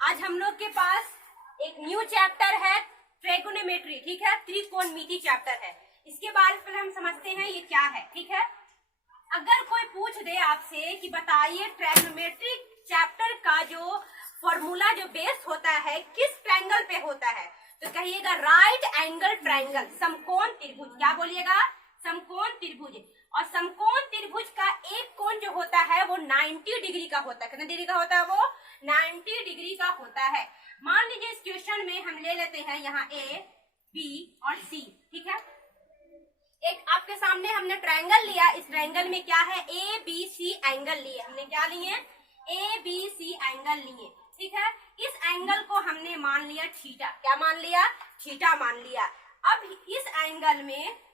आज हम लोग के पास एक न्यू चैप्टर है ट्रिगोनोमेट्री, ठीक है, त्रिकोणमिति चैप्टर है। इसके बारे में हम समझते हैं ये क्या है, ठीक है। अगर कोई पूछ दे आपसे कि बताइए ट्रिगोनोमेट्री चैप्टर का जो फॉर्मूला जो बेस होता है किस ट्रायंगल पे होता है, तो कहिएगा राइट एंगल ट्रायंगल, समकोण त्रिभुज। क्या बोलिएगा? समकोण त्रिभुज। और समकोण त्रिभुज का एक कोण जो होता है वो 90 डिग्री का होता है। कितने डिग्री का होता है? वो 90 डिग्री का होता है। मान लीजिए इस क्वेश्चन में हम ले लेते हैं यहाँ ए, बी और सी, ठीक है। एक आपके सामने हमने ट्रायंगल लिया, इस ट्रायंगल में क्या है? ए बी सी एंगल लिए। हमने क्या लिए? ए बी सी एंगल लिए, ठीक है। इस एंगल को हमने मान लिया थीटा। क्या मान लिया? थीटा मान लिया। अब इस एंगल में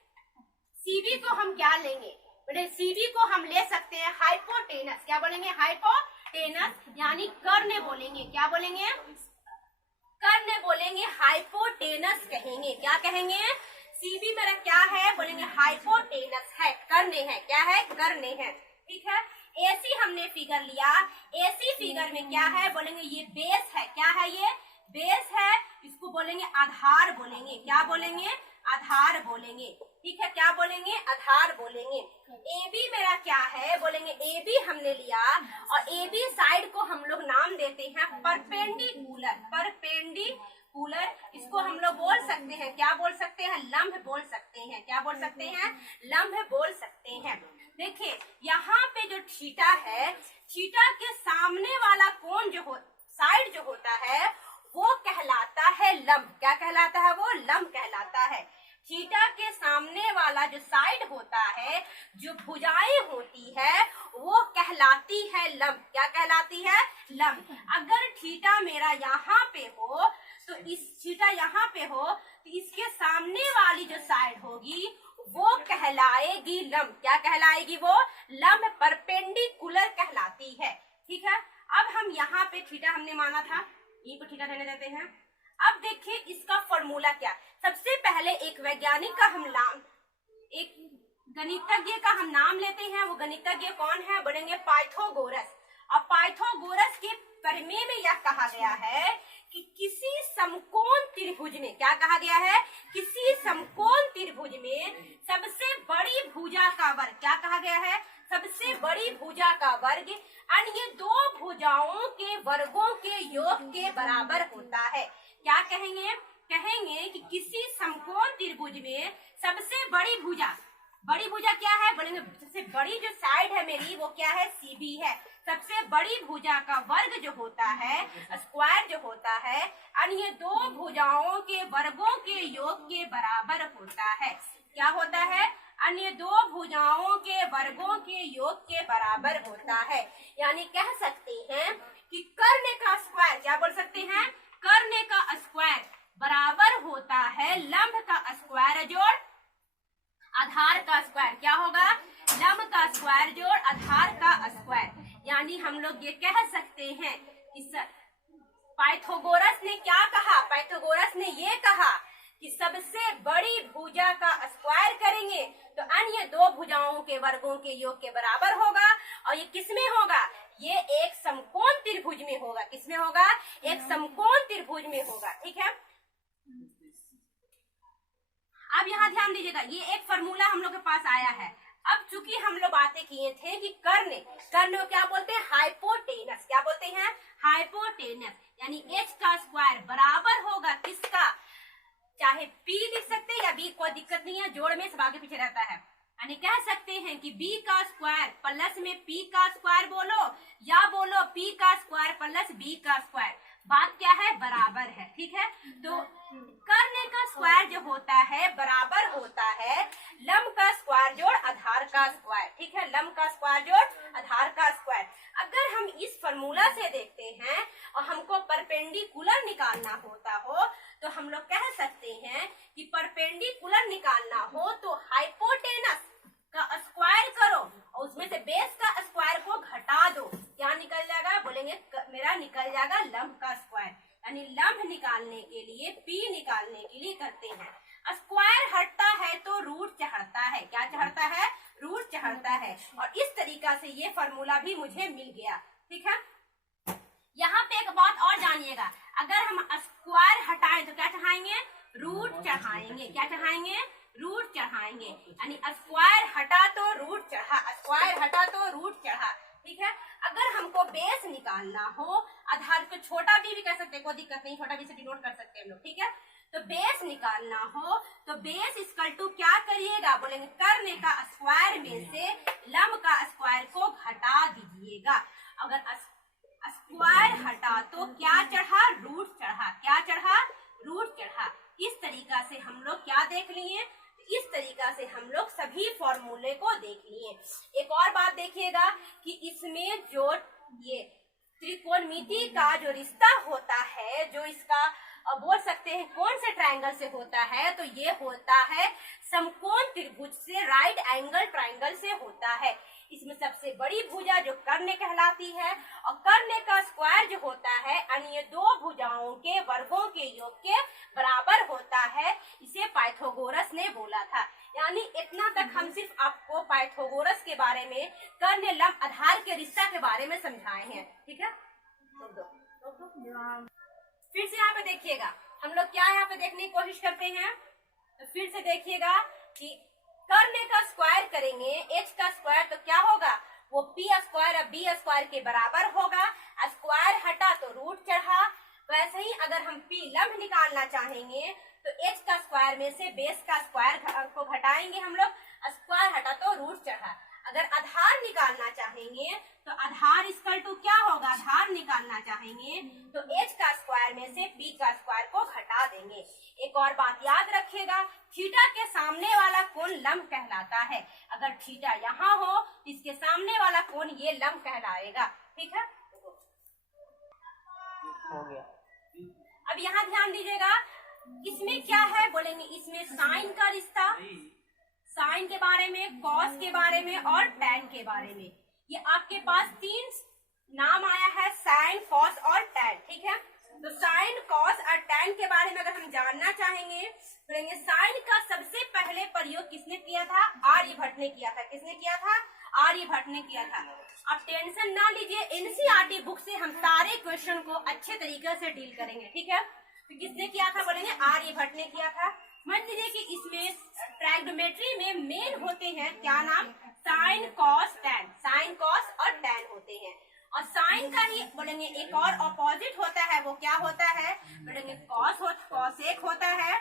सीबी को हम क्या लेंगे? बेटे सीबी को हम ले सकते हैं हाइपोटेनस। क्या बोलेंगे? हाइपोटेनस, यानी कर्ण बोलेंगे। क्या बोलेंगे? कर्ण बोलेंगे, हाइपोटेनस कहेंगे। क्या कहेंगे? सीबी मेरा क्या है? बोलेंगे हाइपोटेनस है, कर्ण है। क्या है? कर्ण है, ठीक है। एसी हमने फिगर लिया, एसी फिगर में क्या है? बोलेंगे ये बेस है। क्या है? ये बेस है। इसको बोलेंगे आधार बोलेंगे। क्या बोलेंगे? आधार बोलेंगे, ठीक है। क्या बोलेंगे? आधार बोलेंगे। ए बी मेरा क्या है? बोलेंगे ए बी हमने लिया और ए बी साइड को हम लोग नाम देते हैं परपेंडिकुलर। परपेंडिकुलर, इसको हम लोग बोल सकते हैं, क्या बोल सकते हैं? लंब बोल सकते हैं। क्या बोल सकते हैं? लंब बोल सकते हैं। देखिए यहाँ पे जो थीटा है, थीटा के सामने वाला कोण जो हो, साइड जो होता है वो कहलाता है लंब। क्या कहलाता है? वो लंब कहलाता है। थीटा के सामने वाला जो साइड होता है, जो भुजाएं होती है, वो कहलाती है लंब। क्या कहलाती है? लंब। अगर थीटा मेरा यहाँ पे हो तो इस थीटा यहाँ पे हो तो इसके सामने वाली जो साइड होगी वो कहलाएगी लंब। क्या कहलाएगी? वो लंब, परपेंडिकुलर कहलाती है, ठीक है। अब हम यहाँ पे थीटा हमने माना था, ये को थीटा रहने देते हैं। अब देखिए इसका फॉर्मूला क्या। सबसे पहले एक वैज्ञानिक का हम नाम, एक गणितज्ञ का हम नाम लेते हैं। वो गणितज्ञ कौन है? बोलेंगे पाइथागोरस। और पाइथागोरस के प्रमेय में यह कहा गया है कि किसी समकोण त्रिभुज में, क्या कहा गया है? किसी समकोण त्रिभुज में सबसे बड़ी भुजा का वर्ग, क्या कहा गया है? सबसे बड़ी भुजा का वर्ग अन्य दो भुजाओं के वर्गों के योग के बराबर होता है। क्या कहेंगे? कहेंगे कि किसी समकोण त्रिभुज में सबसे बड़ी भुजा, बड़ी भुजा क्या है? बोलेंगे सबसे बड़ी जो साइड है मेरी वो क्या है? सीबी है। सबसे बड़ी भुजा का वर्ग जो होता है, स्क्वायर जो होता है, अन्य दो भुजाओं के वर्गों के योग के बराबर होता है। क्या होता है? अन्य दो भुजाओं के वर्गों के योग के बराबर होता है। यानी कह सकते हैं कि कर्ण का स्क्वायर, क्या बोल सकते हैं? कर्ण का स्क्वायर बराबर होता है लंब का स्क्वायर जोड़ आधार का स्क्वायर। क्या होगा? लंब का स्क्वायर जोड़ आधार का स्क्वायर। यानी हम लोग ये कह सकते हैं कि पाइथागोरस ने क्या कहा? पाइथागोरस ने ये कहा कि सबसे बड़ी भुजा का स्क्वायर करेंगे तो अन्य दो भुजाओं के वर्गों के योग के बराबर होगा। और ये किसमें होगा? ये एक समकोण त्रिभुज में होगा। किसमें होगा? एक समकोण त्रिभुज में होगा, ठीक है। अब यहाँ ध्यान दीजिएगा, ये एक फॉर्मूला हम लोग के पास आया है। अब चूंकि हम लोग बातें किए थे कि कर्ण को क्या बोलते हैं? हाइपोटेनस। क्या बोलते हैं? हाइपोटेनस। यानी h का स्क्वायर बराबर होगा किसका? चाहे p लिख सकते हैं या b, कोई दिक्कत नहीं है, जोड़ में सब आगे पीछे रहता है। यानी कह सकते हैं कि b का स्क्वायर प्लस में p का स्क्वायर बोलो या बोलो p का स्क्वायर प्लस b का स्क्वायर। बात क्या है? बराबर है, ठीक है। तो कर्ण का स्क्वायर जो होता है बराबर होता है लंब का स्क्वायर जोड़ आधार का स्क्वायर, ठीक है। लंब का स्क्वायर जोड़ आधार का स्क्वायर। अगर हम इस फॉर्मूला से देखते हैं और हमको परपेंडिकुलर निकालना होता हो तो हम लोग कह सकते हैं कि परपेंडिकुलर निकालना हो तो हाइपोटेनस का स्क्वायर करो और उसमें से बेस का स्क्वायर को घटा दो। क्या निकल जाएगा? बोलेंगे मेरा निकल जाएगा लंब का स्क्वायर। यानी लंब निकालने के लिए, पी निकालने के लिए करते हैं, स्क्वायर हटता है तो रूट चढ़ता है। क्या चढ़ता है? रूट चढ़ता है। और इस तरीका से ये फॉर्मूला भी मुझे मिल गया, ठीक है। यहाँ पे एक बात और जानिएगा, चढ़ाएंगे, रूट चढ़ाएंगे। क्या चढ़ाएंगे? रूट चढ़ाएंगे। यानी स्क्वायर हटा तो रूट चढ़ा, स्क्वायर हटा तो रूट चढ़ा। ठीक है। अगर हमको बेस निकालना हो, आधार को छोटा भी कर सकते हैं, कोई दिक्कत नहीं, छोटा भी से डिनोट कर सकते हैं हम लोग। ठीक है। तो बेस निकालना हो तो बेस इक्वल टू क्या करिएगा? बोलेंगे कर्ण का स्क्वायर में से लंब का स्क्वायर को घटा दीजिएगा। अगर स्क्वायर हटा तो क्या चढ़ा? रूट चढ़ा। क्या चढ़ा? रूट चढ़ा। इस तरीका से हम लोग क्या देख लिए? इस तरीका से हम लोग सभी फॉर्मूले को देख लिए। एक और बात देखिएगा कि इसमें जो ये त्रिकोणमिति का जो रिश्ता होता है, जो इसका बोल सकते हैं कौन से ट्रायंगल से होता है, तो ये होता है समकोण त्रिभुज से, राइट एंगल ट्रायंगल से होता है। इसमें सबसे बड़ी भुजा जो कर्ण कहलाती है, और कर्ण का स्क्वायर जो होता है अन्य दो भुजाओं के वर्गों के योग के बराबर होता है। इसे पाइथागोरस ने बोला था। यानी इतना तक हम सिर्फ आपको पाइथागोरस के बारे में, कर्ण लंब आधार के रिश्ता के बारे में समझाए हैं। ठीक है। फिर से यहाँ पे देखिएगा, हम लोग क्या यहाँ पे देखने की कोशिश करते हैं। तो फिर से देखिएगा कि कर्ण का स्क्वायर करेंगे, h का स्क्वायर तो क्या होगा? वो p स्क्वायर अब b स्क्वायर के बराबर होगा। स्क्वायर हटा तो रूट चढ़ा। वैसे ही अगर हम p लंब निकालना चाहेंगे तो h का स्क्वायर में से बेस का स्क्वायर को घटाएंगे हम लोग, स्क्वायर हटा तो रूट चढ़ा। अगर आधार निकालना चाहेंगे तो आधार इक्वल टू क्या होगा? आधार निकालना चाहेंगे तो h का स्क्वायर में से p का स्क्वायर को घटा देंगे। एक और बात याद रखिएगा, थीटा के सामने वाला कोण लंब कहलाता है। अगर थीटा यहाँ हो तो इसके सामने वाला कोण ये लंब कहलाएगा। ठीक है। हो गया। अब यहाँ ध्यान दीजिएगा, इसमें क्या है? बोलेंगे इसमें साइन का रिश्ता, साइन के बारे में, कॉस के बारे में और टैन के बारे में। ये आपके पास तीन नाम आया है, साइन, कॉस और टैन। ठीक है। तो साइन, कॉस और टैन के बारे में अगर हम जानना चाहेंगे, बोलेंगे साइन का सबसे पहले प्रयोग किसने किया था? आर्यभट्ट ने किया था। किसने किया था? आर्यभट्ट ने किया था। अब टेंशन ना लीजिए, एनसीईआरटी बुक से हम सारे क्वेश्चन को अच्छे तरीके से डील करेंगे। ठीक है। तो किसने किया था? बोलेंगे आर्यभट्ट ने किया था। मान लीजिए कि इसमें ट्रायगोनोमेट्री में मेन होते हैं क्या नाम? Sine, cos, tan. Sine, cos और टैन होते हैं। और साइन का ही बोलेंगे एक और ऑपोजिट होता है, वो क्या होता है? बोलेंगे कॉसेक होता है।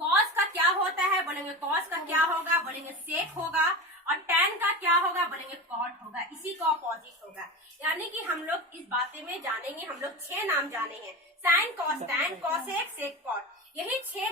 कॉस का क्या होता है? बोलेंगे कॉस का क्या होगा? बोलेंगे सेक होगा। और टैन का क्या होगा? बोलेंगे कॉट होगा। इसी का ऑपोजिट होगा। यानी कि हम लोग इस बातें में जानेंगे, हम लोग 6 नाम जाने हैं, साइन, कॉस, टैन, कॉसेक, सेक, कॉट। यही 6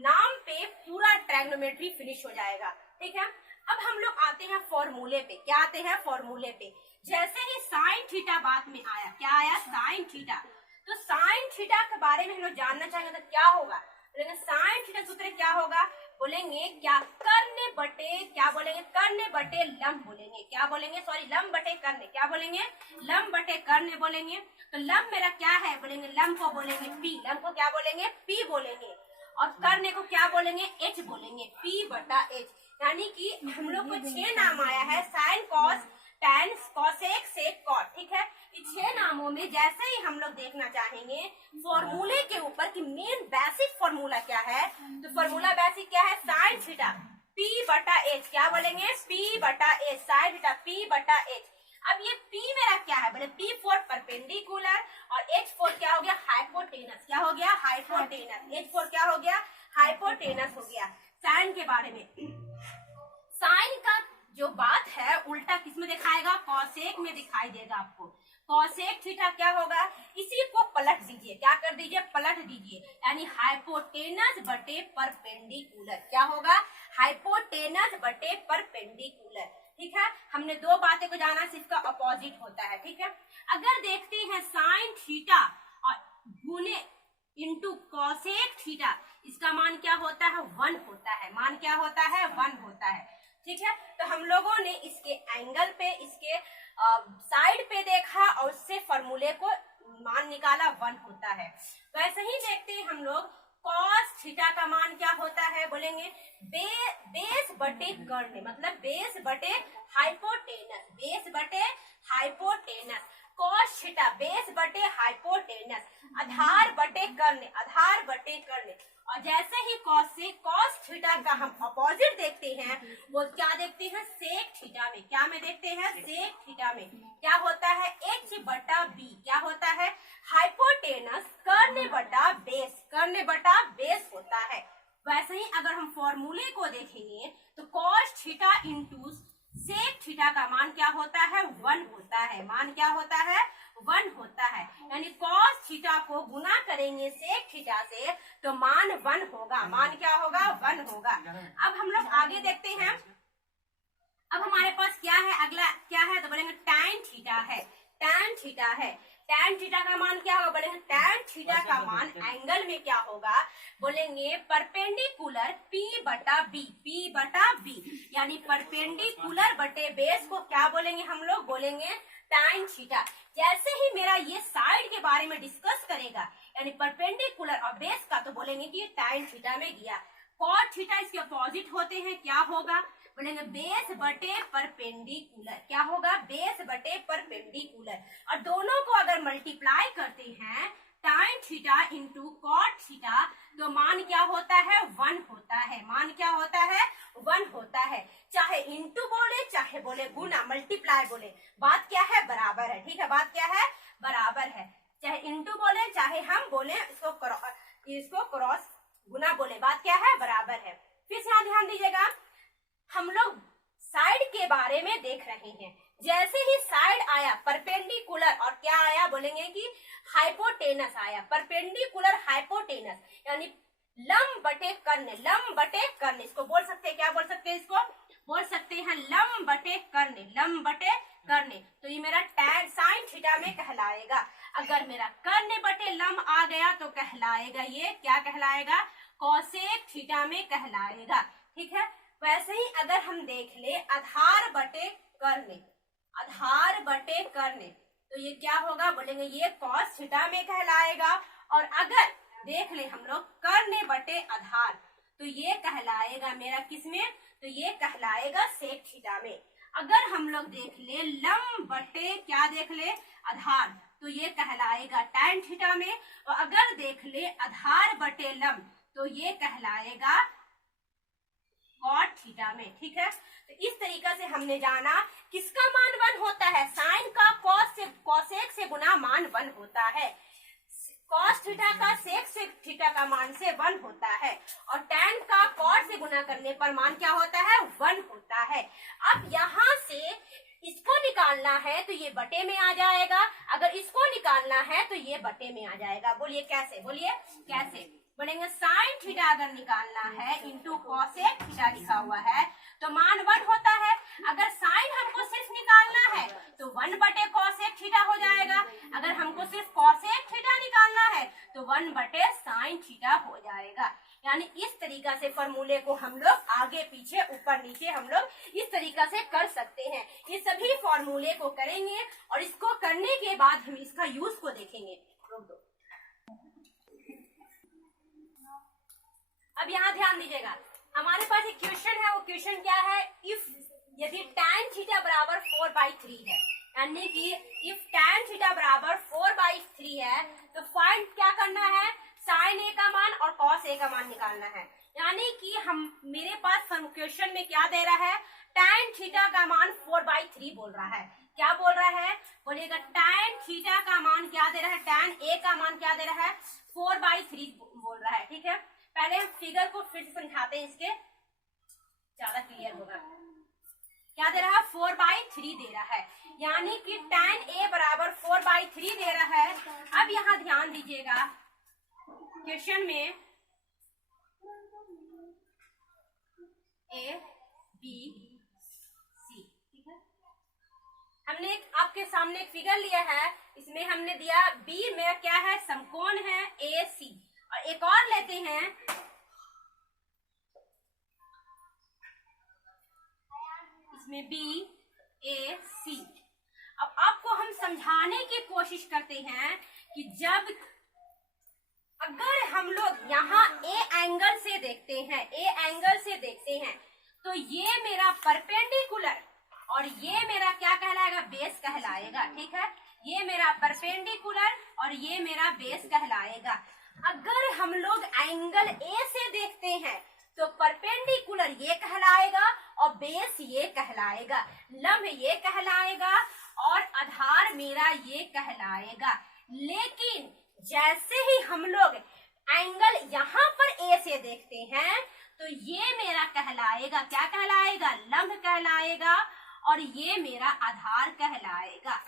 नाम पे पूरा ट्रायगोनोमेट्री फिनिश हो जाएगा। ठीक है। अब हम लोग आते हैं फॉर्मूले पे। क्या आते हैं? फॉर्मूले पे। जैसे ही साइन थीटा बात में आया, क्या आया? Sine theta. तो साइन थीटा के बारे में हम लोग जानना चाहेंगे तो क्या होगा? साइन थीटा सूत्र क्या होगा? बोलेंगे क्या? कर्ण बटे क्या बोलेंगे? कर्ण बटे लंब बोलेंगे। क्या बोलेंगे? सॉरी, लंब बटे कर्ण। क्या बोलेंगे? लंब बटे कर्ण बोलेंगे। तो लंब मेरा क्या है? बोलेंगे लंब को बोलेंगे p। लंब को क्या बोलेंगे? p बोलेंगे। और कर्ण को क्या बोलेंगे? h बोलेंगे। p बटा h। यानी कि हम लोग को 6 नाम आया है, साइन, कॉस, टैन, कॉसेक, सेक, कॉट। ठीक है। इस 6 नामों में जैसे ही हम लोग देखना चाहेंगे फॉर्मूले के ऊपर कि मेन बेसिक फॉर्मूला क्या है, तो फॉर्मूला बेसिक क्या है? साइन थीटा p बटा h। क्या बोलेंगे? p बटा h। साइन थीटा p बटा h। अब ये p मेरा क्या है? बोले p फॉर परपेंडिकुलर और h फॉर क्या हो गया? हाइपोटेनस। क्या हो गया? हाइपोटेनस। h फॉर क्या हो गया? हाइपोटेनस हो गया। साइन के बारे में, साइन का जो बात है उल्टा किसमें दिखाएगा? कॉसेक में दिखाई देगा आपको। कॉसेक थीटा क्या होगा? इसी को पलट दीजिए। क्या कर दीजिए? पलट दीजिए। यानी हाइपोटेनस बटे परपेंडिकुलर। क्या होगा? हाइपोटेनस बटे परपेंडिकुलर। ठीक है। हमने 2 बातें को जाना, सिर्फ का अपोजिट होता है। ठीक है। अगर देखते हैं साइन थीटा और गुने इंटू कॉसेक थीटा, इसका मान क्या होता है? 1 होता है। मान क्या होता है? 1 होता है। ठीक है। तो हम लोगों ने इसके एंगल पे, इसके साइड पे देखा और उससे फॉर्मूले को मान निकाला, 1 होता है। वैसे ही देखते हैं हम लोग कॉस थीटा का मान क्या होता है? बोलेंगे बेस बटे कर्ण, मतलब बेस बटे हाइपोटेनस। बेस बटे हाइपोटेनस। कॉस थीटा बेस बटे हाइपोटेनस, आधार बटे कर्ण, आधार बटे कर्ण। और जैसे ही कॉस थीटा का हम अपोजिट देखते हैं, वो क्या देखते हैं, सेक थीटा में। क्या में देखते हैं, सेक थीटा में। क्या होता है, h बटा b। क्या होता है, हाइपोटेनस कर्ण बटा बेस, कर्ण बटा बेस होता है। वैसे ही अगर हम फॉर्मूले को देखेंगे तो cos theta into sec theta का मान क्या होता है, 1 होता है। मान क्या होता है, 1 होता है। यानी कॉस थीटा को गुना करेंगे सेक थीटा से तो मान 1 होगा। मान क्या होगा, 1 होगा। अब हम लोग आगे देखते हैं। अब हमारे पास क्या है, अगला क्या है, तो बोलेंगे टैन थीटा है। टैन थीटा है, टैन थीटा का मान क्या होगा, बोलेंगे टैन थीटा का मान एंगल में क्या होगा, बोलेंगे परपेंडिकुलर P बटा B, P बटा B। यानी परपेंडिकुलर बटे बेस को क्या बोलेंगे हम लोग, बोलेंगे टैन थीटा। जैसे ही मेरा ये साइड के बारे में डिस्कस करेगा, यानी परपेंडिकुलर और बेस का, तो बोलेंगे कि टैन थीटा में गया। कॉट थीटा इसके अपोजिट होते हैं, क्या होगा, बोलेंगे बेस बटे परपेंडिकुलर। क्या होगा, बेस बटे परपेंडिकुलर। और दोनों को अगर मल्टीप्लाई करते हैं tan theta into cot theta, तो मान क्या होता है, 1 होता है। मान क्या होता है, 1 होता है। चाहे इंटू बोले चाहे बोले गुना, मल्टीप्लाई बोले, बात क्या है, बराबर है। ठीक है, बात क्या है, बराबर है। चाहे इंटू बोले चाहे हम बोले इसको क्रॉस गुना बोले, बात क्या है, बराबर है। फिर से यहाँ ध्यान दीजिएगा, हम लोग साइड के बारे में देख रहे हैं। जैसे ही साइड आया परपेंडिकुलर और क्या आया, बोलेंगे कि हाइपोटेनस आया, परपेंडिकुलर हाइपोटेनस, यानी लंब बटे कर्ण, लंब बटे कर्ण। इसको बोल सकते हैं, क्या बोल सकते हैं, इसको बोल सकते हैं लंब बटे कर्ण, लंब बटे कर्ण। तो ये मेरा टैन साइन थीटा में कहलाएगा। अगर मेरा कर्ण बटे लंब आ गया तो कहलाएगा, ये क्या कहलाएगा, कोसेक थीटा में कहलाएगा। ठीक है, वैसे ही अगर हम देख ले आधार बटे कर्ण, आधार बटे कर्ण, तो ये क्या होगा, बोलेंगे ये कॉस थीटा में कहलाएगा। और अगर देख ले हम लोग कर्ण बटे आधार, तो ये कहलाएगा मेरा किसमें, तो ये कहलाएगा सेक थीटा में। अगर हम लोग देख ले लंब बटे क्या देख ले, आधार, तो ये कहलाएगा टैन थीटा में। और अगर देख ले आधार बटे लंब, तो ये कहलाएगा कॉट थीटा में। ठीक है, तो इस तरीका से हमने जाना किसका मान 1 होता है, साइन का कॉसेक से गुना मान 1 होता है। कॉस थीटा का सेक थीटा का मान से 1 होता है। और टैन का कॉट से गुना करने पर मान क्या होता है, 1 होता है। अब यहाँ से इसको निकालना है तो ये बटे में आ जाएगा, अगर इसको निकालना है तो ये बटे में आ जाएगा। बोलिए कैसे, बोलिए कैसे, बोलेंगे साइन थीटा अगर निकालना है इंटू कॉसेक थीटा लिखा हुआ है तो मान 1 होता है। अगर साइन हमको सिर्फ निकालना है तो 1 बटे कॉसेक थीटा हो जाएगा। अगर हमको सिर्फ कॉसेक थीटा निकालना है तो 1 बटे साइन थीटा हो जाएगा। यानी इस तरीका से फॉर्मूले को हम लोग आगे पीछे ऊपर नीचे हम लोग इस तरीका से कर सकते हैं। ये सभी फॉर्मूले को करेंगे और इसको करने के बाद हम इसका यूज को देखेंगे। अब यहाँ ध्यान दीजिएगा, हमारे पास एक क्वेश्चन है। वो क्वेश्चन क्या है, इफ यदि tan थीटा बराबर 4/3 है, यानी कि इफ tan थीटा बराबर 4/3 है तो फाइंड क्या करना है, साइन ए का मान और कॉस ए का मान निकालना है। यानी कि हम मेरे पास क्वेश्चन में क्या दे रहा है, tan थीटा का मान 4/3 बोल रहा है। क्या बोल रहा है, बोलिएगा tan थीटा का मान क्या दे रहा है, tan ए का मान क्या दे रहा है, 4/3 बोल रहा है। ठीक है, पहले हम फिगर को फिर से समझाते हैं, इसके ज्यादा क्लियर होगा। क्या दे रहा है, 4/3 दे रहा है, यानी कि tan a बराबर 4/3 दे रहा है। अब यहाँ ध्यान दीजिएगा, क्वेश्चन में A B C, ठीक है, हमने आपके सामने एक फिगर लिया है, इसमें हमने दिया B में क्या है, समकोण है AC। और एक और लेते हैं, इसमें BAC। अब आपको हम समझाने की कोशिश करते हैं कि जब अगर हम लोग यहाँ A एंगल से देखते हैं, A एंगल से देखते हैं, तो ये मेरा परपेंडिकुलर और ये मेरा क्या कहलाएगा, बेस कहलाएगा। ठीक है, ये मेरा परपेंडिकुलर और ये मेरा बेस कहलाएगा। अगर हम लोग एंगल ए से देखते हैं तो परपेंडिकुलर ये कहलाएगा और बेस ये कहलाएगा, लंब ये कहलाएगा और आधार मेरा ये कहलाएगा। लेकिन जैसे ही हम लोग एंगल यहाँ पर ए से देखते हैं तो ये मेरा कहलाएगा, क्या कहलाएगा, लंब कहलाएगा और ये मेरा आधार कहलाएगा।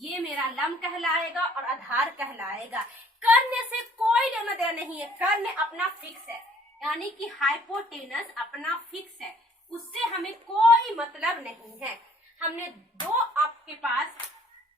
ये मेरा लंब कहलाएगा और आधार कहलाएगा। कर्ण से कोई लेना देना नहीं है, कर्ण अपना फिक्स है, यानी कि हाइपोटेनस अपना फिक्स है, उससे हमें कोई मतलब नहीं है। हमने दो आपके पास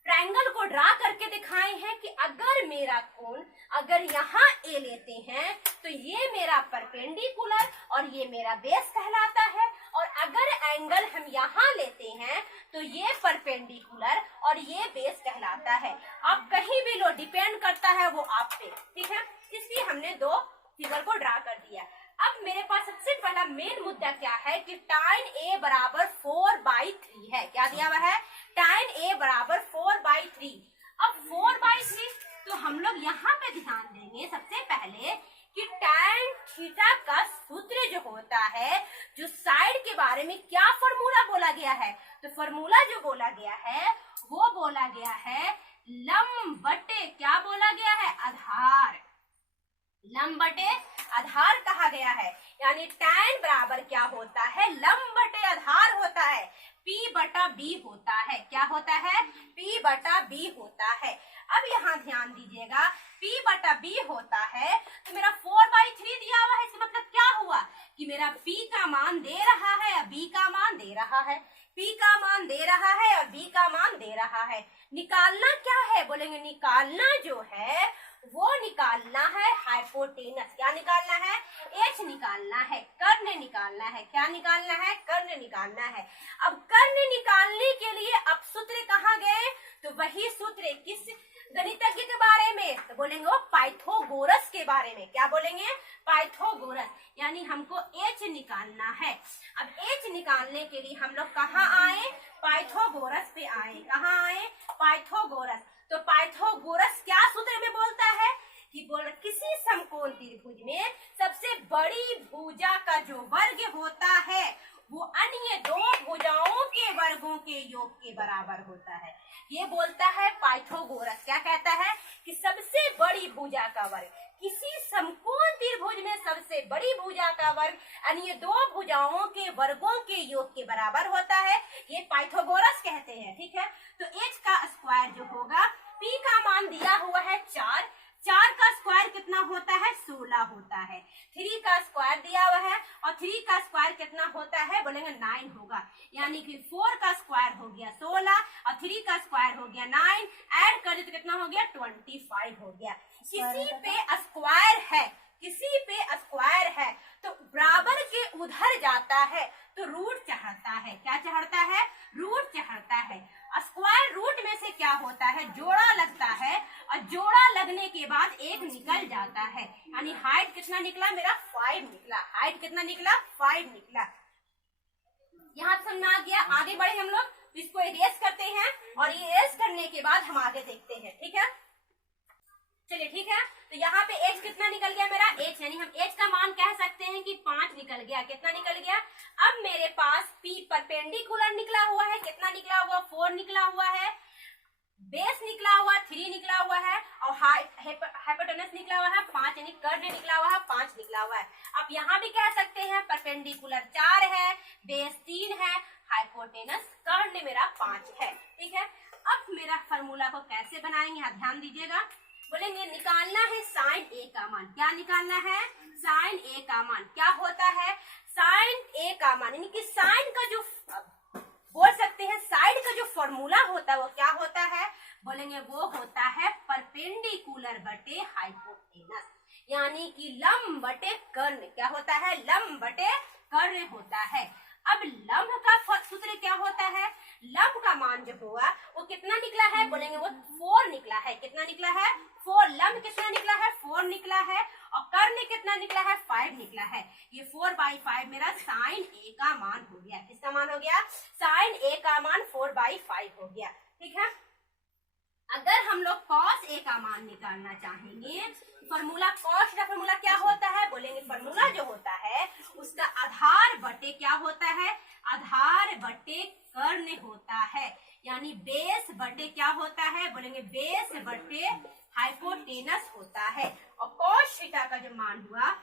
ट्रायंगल को ड्रा करके दिखाए हैं कि अगर मेरा कोण अगर यहाँ ए लेते हैं तो ये मेरा परपेंडिकुलर और ये मेरा बेस कहलाता है, और अगर एंगल हम यहाँ लेते हैं तो ये परपेंडिकुलर और ये बेस कहलाता है। आप कहीं भी लो, डिपेंड करता है वो आप पे, ठीक है। इसलिए हमने दो फिगर को ड्रा कर दिया। अब मेरे पास सबसे पहला मेन मुद्दा क्या है कि tan a बराबर 4/3 है। क्या दिया हुआ है, tan a बराबर 4/3। अब 4/3 तो हम लोग यहाँ पे ध्यान देंगे सबसे पहले कि tan थीटा का सूत्र जो होता है, जो साइड के बारे में क्या फॉर्मूला बोला गया है, तो फॉर्मूला जो बोला गया है वो बोला गया है लंब बटे क्या बोला गया है, आधार। लंब बटे आधार कहा गया है, यानी tan बराबर क्या होता है, लंब बटे आधार होता है, P बटा B होता है। क्या होता है, P बटा B होता है। अब यहाँ ध्यान दीजिएगा, P बटा B होता है तो मेरा 4/3 दिया हुआ है। इसका मतलब क्या हुआ कि मेरा P का मान दे रहा है और B का मान दे रहा है, P का मान दे रहा है और B का मान दे रहा है। निकालना क्या है, बोलेंगे निकालना जो है वो निकालना है हाइपोटेनस। क्या निकालना है, एच निकालना है, कर्ण निकालना है। क्या निकालना है, कर्ण निकालना है। अब कर्ण निकालने के लिए अब सूत्र कहाँ गए, तो वही सूत्र किस गणितज्ञ के बारे में, तो बोलेंगे वो पाइथागोरस के बारे में। क्या बोलेंगे, पाइथागोरस, यानी हमको एच निकालना है। अब एच निकालने के लिए हम लोग कहाँ आए, पाइथागोरस पे आए। कहाँ आए, पाइथागोरस। तो पाइथागोरस क्या सूत्र में बोलता है कि किसी समकोण त्रिभुज में सबसे बड़ी भुजा का जो वर्ग होता है वो अन्य दो भुजाओं के वर्गों के योग के बराबर होता है। ये बोलता है पाइथागोरस। क्या कहता है कि सबसे बड़ी भुजा का वर्ग, किसी समकोण त्रिभुज में सबसे बड़ी भुजा का वर्ग अन्य दो भुजाओं के वर्गों के योग के बराबर होता है। ये पाइथागोरस कहते हैं, ठीक है। तो h का स्क्वायर जो होगा, p का मान दिया हुआ है 4, 4 का स्क्वायर कितना होता है, 16 होता है। 3 का स्क्वायर दिया हुआ है और 3 का स्क्वायर कितना होता है, बोलेंगे 9 होगा। यानी कि 4 का स्क्वायर हो गया 16 और 3 का स्क्वायर हो गया 9, ऐड कर दे तो कितना हो गया, 25 हो गया। किसी पे स्क्वायर है, किसी पे स्क्वायर है तो बराबर के उधर जाता है तो रूट चढ़ता है। क्या चढ़ता है, रूट चढ़ता है। स्क्वायर रूट में से क्या होता है, जोड़ा लगता है और जोड़ा लगने के बाद एक निकल जाता है। यानी हाइट कितना निकला मेरा, 5 निकला। हाइट कितना निकला, 5 निकला। यहाँ समझ में आ गया। आगे बढ़े हम लोग, इसको इरेज करते हैं और इरेज करने के बाद हम आगे देखते हैं, ठीक है। चलिए ठीक है, तो यहाँ पे h कितना निकल गया मेरा, h, यानी हम h का मान कह सकते हैं कि 5 निकल गया। कितना निकल गया, अब मेरे पास p परपेंडिकुलर निकला हुआ है, कितना निकला हुआ, 4 निकला हुआ है, बेस निकला हुआ 3 निकला हुआ है और हाइपोटेनस निकला हुआ है 5, यानी कर्ण निकला हुआ है 5 निकला हुआ है। अब यहाँ भी कह सकते हैं परपेंडिकुलर 4 है, बेस 3 है, हाइपोटेनस कर्ण मेरा 5 है, ठीक है। अब मेरा फॉर्मूला को कैसे बनाएंगे, यहाँ ध्यान दीजिएगा। बोलेंगे निकालना है साइन ए का मान। क्या निकालना है, साइन ए का मान। क्या होता है, साइन ए का मान, यानी कि साइन का जो बोल सकते हैं साइड का जो फॉर्मूला होता है वो क्या होता है, बोलेंगे वो होता है परपेंडिकुलर बटे हाइपोटेनस, यानी कि लंब बटे कर्ण। क्या होता है, लंब बटे कर्ण होता है। अब लंब का सूत्र क्या होता है, लंब का मान जो हुआ वो कितना निकला है, बोलेंगे वो 4 निकला है। कितना निकला है, 4। लंब कितना निकला है, 4 निकला है और कर्ण कितना निकला है, 5 निकला है। ये 4/5 मेरा साइन ए का मान हो गया। किसका मान हो गया, साइन ए का मान 4/5 हो गया, ठीक है। अगर हम लोग cos A का मान निकालना चाहेंगे, फॉर्मूला cos का फॉर्मूला क्या होता है, बोलेंगे फॉर्मूला जो होता है उसका आधार बटे क्या होता है, आधार बटे कर्ण होता है, यानी बेस बटे क्या होता है, बोलेंगे बेस बटे हाइपोटेनस होता है। और cos थीटा का जो मान हुआ,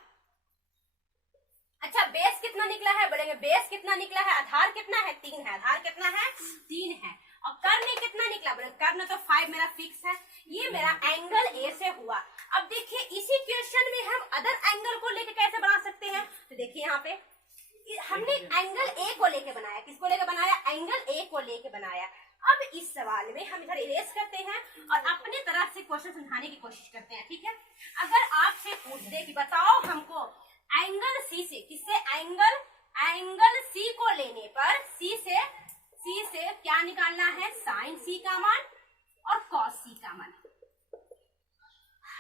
अच्छा बेस कितना निकला है, बोलेंगे बेस कितना निकला है, आधार कितना है 3 है, आधार कितना है 3 है। और कर्ण कितना निकला, बोले कर्ण तो 5 मेरा फिक्स है, ये मेरा एंगल ए से हुआ। अब देखिए इसी क्वेश्चन में हम अदर एंगल को लेके कैसे बना सकते हैं, तो देखिए यहाँ पे हमने एंगल ए को लेके बनाया, किसको लेके बनाया, एंगल ए को लेके बनाया। अब इस सवाल में हम इधर इरेज करते हैं और अपने तरफ से क्वेश्चन समझाने की कोशिश करते हैं, ठीक है। अगर आपसे पूछ दे कि बताओ हमको एंगल सी से, किससे, एंगल सी को लेने पर सी से क्या निकालना है, साइन सी का मान और कॉस सी का मान।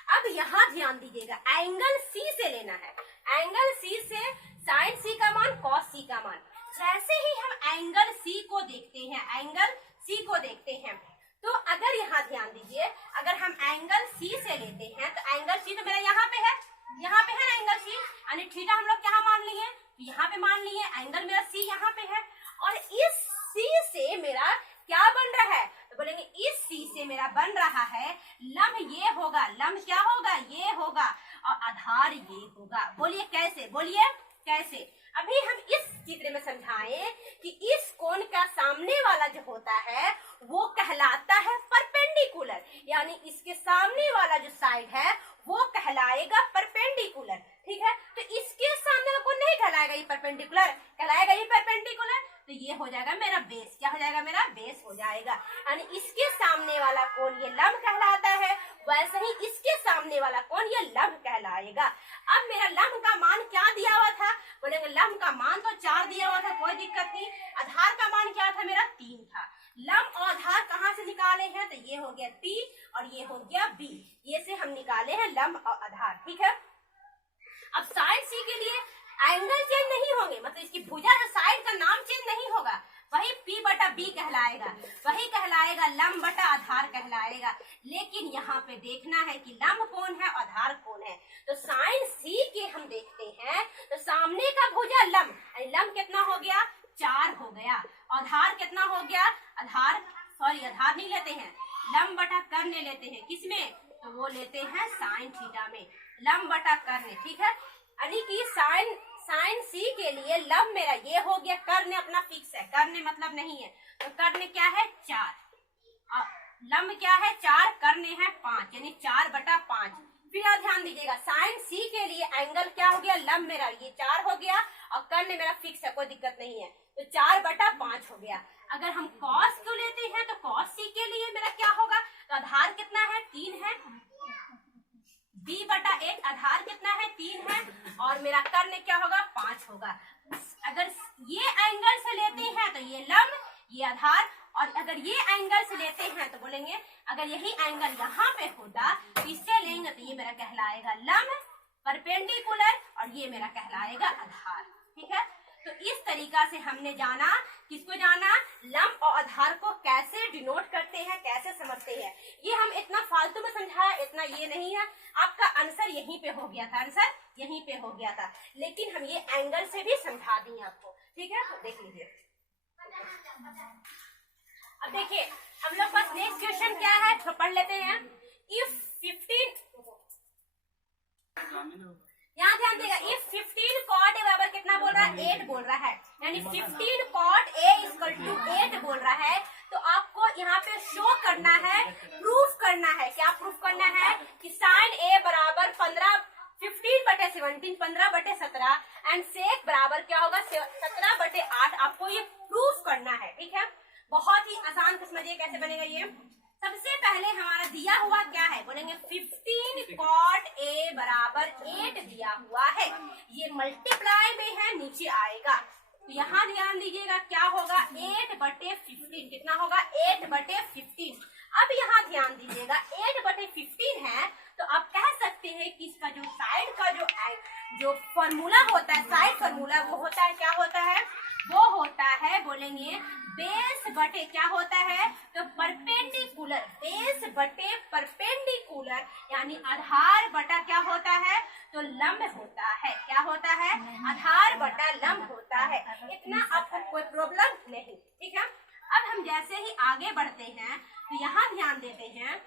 अब यहां ध्यान दीजिएगा, एंगल सी से लेना है, एंगल सी से साइन सी का मान, कॉस सी का मान। जैसे ही हम एंगल सी को देखते हैं, एंगल सी को देखते हैं, तो अगर यहाँ ध्यान दीजिए, अगर हम एंगल सी से लेते हैं तो एंगल सी तो मेरा यहाँ पे है, यहाँ पे है ना एंगल सी, यानी थीटा हम लोग क्या मान लिए, यहाँ पे मान लिए, एंगल मेरा सी यहाँ पे है। और इस सी से मेरा क्या बन रहा है, तो बोलेंगे इस सी से मेरा बन रहा है लंब, ये होगा लंब, क्या होगा, ये होगा, और आधार ये होगा। बोलिए कैसे, बोलिए कैसे। अभी हम इस चित्र में समझाएं कि इस कोण का सामने वाला जो होता है वो कहलाता है परपेंडिकुलर, यानी इसके सामने वाला जो साइड है वो कहलाएगा परपेंडिकुलर, ठीक है। तो इसके सामने वाला कोण नहीं कहलाएगा ये परपेंडिकुलर, कहलाएगा ये परपेंडिकुलर, तो ये हो जाएगा मेरा बेस, क्या हो जाएगा, मेरा बेस हो जाएगा। यानी इसके सामने वाला कोण ये लंब कहलाता है, वैसे ही इसके सामने वाला कोण ये लंब कहलाएगा। अब मेरा लंब का मान क्या दिया हुआ था, बोलेंगे लंब का मान तो 4 दिया हुआ था, कोई दिक्कत नहीं। आधार का मान क्या था, मेरा 3 था। लंब और आधार कहाँ से निकाले हैं, तो ये हो गया T और ये हो गया B, ये से हम निकाले हैं लंब और आधार, ठीक है। अब साइड सी के लिए एंगल चेंज नहीं होंगे, मतलब इसकी भुजा जो साइड का नाम चेंज नहीं होगा, वही P बटा B कहलाएगा, वही कहलाएगा लंब बटा आधार कहलाएगा। लेकिन यहाँ पे देखना है कि लंब कौन है, आधार कौन है। तो साइन सी के हम देखते हैं तो सामने का भुजा लंब, लंब कितना हो गया, 4 हो गया। आधार कितना हो गया, आधार नहीं लेते हैं, लंब बटा कर्ण लेते हैं, किसमें, तो वो लेते हैं साइन थीटा में, लंब बटा कर्ण, ठीक है। यानी कि साइन सी के लिए लंब मेरा ये हो गया, कर्ण अपना फिक्स है, कर्ण मतलब नहीं है, तो कर्ण क्या है 4, लंब क्या है 4, कर्ण है 5, यानी 4 बटा 5। फिर आप ध्यान दीजिएगा, साइन सी के लिए एंगल क्या हो गया, लंब मेरा ये 4 हो गया और कर्ण मेरा फिक्स है, कोई दिक्कत नहीं है, तो 4 बटा 5 हो गया। अगर हम कॉस को लेते हैं तो कॉस सी के लिए मेरा क्या होगा, तो आधार कितना है 3 है, B बटा 8, आधार कितना है 3 है, और मेरा कर्ण क्या होगा 5 होगा। अगर ये एंगल से लेते हैं तो ये लंब, ये आधार, और अगर ये एंगल से लेते हैं तो बोलेंगे अगर यही एंगल यहाँ पे होता तो इससे लेंगे तो ये मेरा कहलाएगा लंब परपेंडिकुलर और ये मेरा कहलाएगा आधार, ठीक है। तो इस तरीका से हमने जाना, किसको जाना, लंब और आधार को कैसे डिनोट करते हैं, कैसे समझते हैं। ये हम इतना फालतू में समझाया, इतना ये नहीं है, आपका आंसर यहीं पे हो गया था, आंसर यहीं पे हो गया था, लेकिन हम ये एंगल से भी समझा दिए आपको, ठीक है। तो देख लीजिए, अब देखिए हम लोग पास नेक्स्ट क्वेश्चन क्या है, तो पढ़ लेते हैं। इफ 15, यहाँ ध्यान देगा, इफ 15 cot A बराबर कितना बोल रहा है, 8 बोल रहा है, यानी 15 cot A इक्वल टू 8 बोल रहा है। तो आपको यहाँ पे शो करना है, प्रूफ करना है, क्या प्रूफ करना है कि साइन A बराबर 15 बटे 17, 15 बटे 17 एंड सेक बराबर क्या होगा 17 बटे 8, आपको ये प्रूफ करना है, ठीक है। बहुत ही आसान, समझिए कैसे बनेगा ये। सबसे पहले हमारा दिया हुआ क्या है, बोलेंगे 15 cot A बराबर 8 दिया हुआ है, ये मल्टीप्लाई में है, नीचे आएगा, तो यहाँ ध्यान दीजिएगा क्या होगा 8 बटे 15, कितना होगा 8 बटे 15। अब यहाँ ध्यान दीजिएगा 8 बटे 15 है, तो आप कह सकते हैं कि इसका जो साइड का जो फॉर्मूला होता है, साइड फॉर्मूला, वो होता है, क्या होता है, वो होता है, बोलेंगे बेस बटे क्या होता है, तो परपेंडिकुलर, बेस बटे परपेंडिकुलर, यानी आधार बटा क्या होता है, तो लंब होता है। क्या होता है, आधार बटा लंब होता है। इतना आपको कोई प्रॉब्लम नहीं, ठीक है। अब हम जैसे ही आगे बढ़ते हैं तो यहाँ ध्यान देते हैं,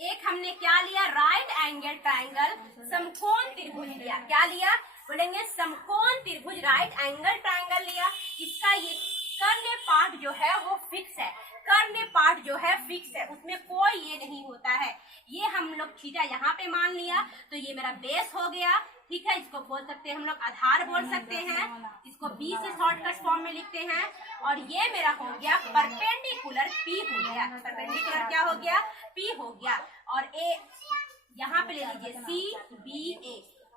एक हमने क्या लिया, राइट एंगल ट्राइंगल, समकोण त्रिभुज लिया। क्या लिया, बोलेंगे समकोण त्रिभुज, राइट एंगल ट्राइंगल लिया। इसका ये कर्णीय पार्ट जो है वो फिक्स है, कर्णीय पार्ट जो है फिक्स है, उसमें कोई ये नहीं होता है। ये हम लोग थीटा यहाँ पे मान लिया, तो ये मेरा बेस हो गया, ठीक है। इसको बोल सकते हैं हम लोग आधार बोल सकते हैं, इसको बी से शॉर्टकट फॉर्म में लिखते हैं। और ये मेरा हो गया परपेंडिकुलर, पी हो गया, परपेंडिकुलर क्या हो गया, पी हो गया। और ए यहाँ पे ले लीजिए, सी बी ए।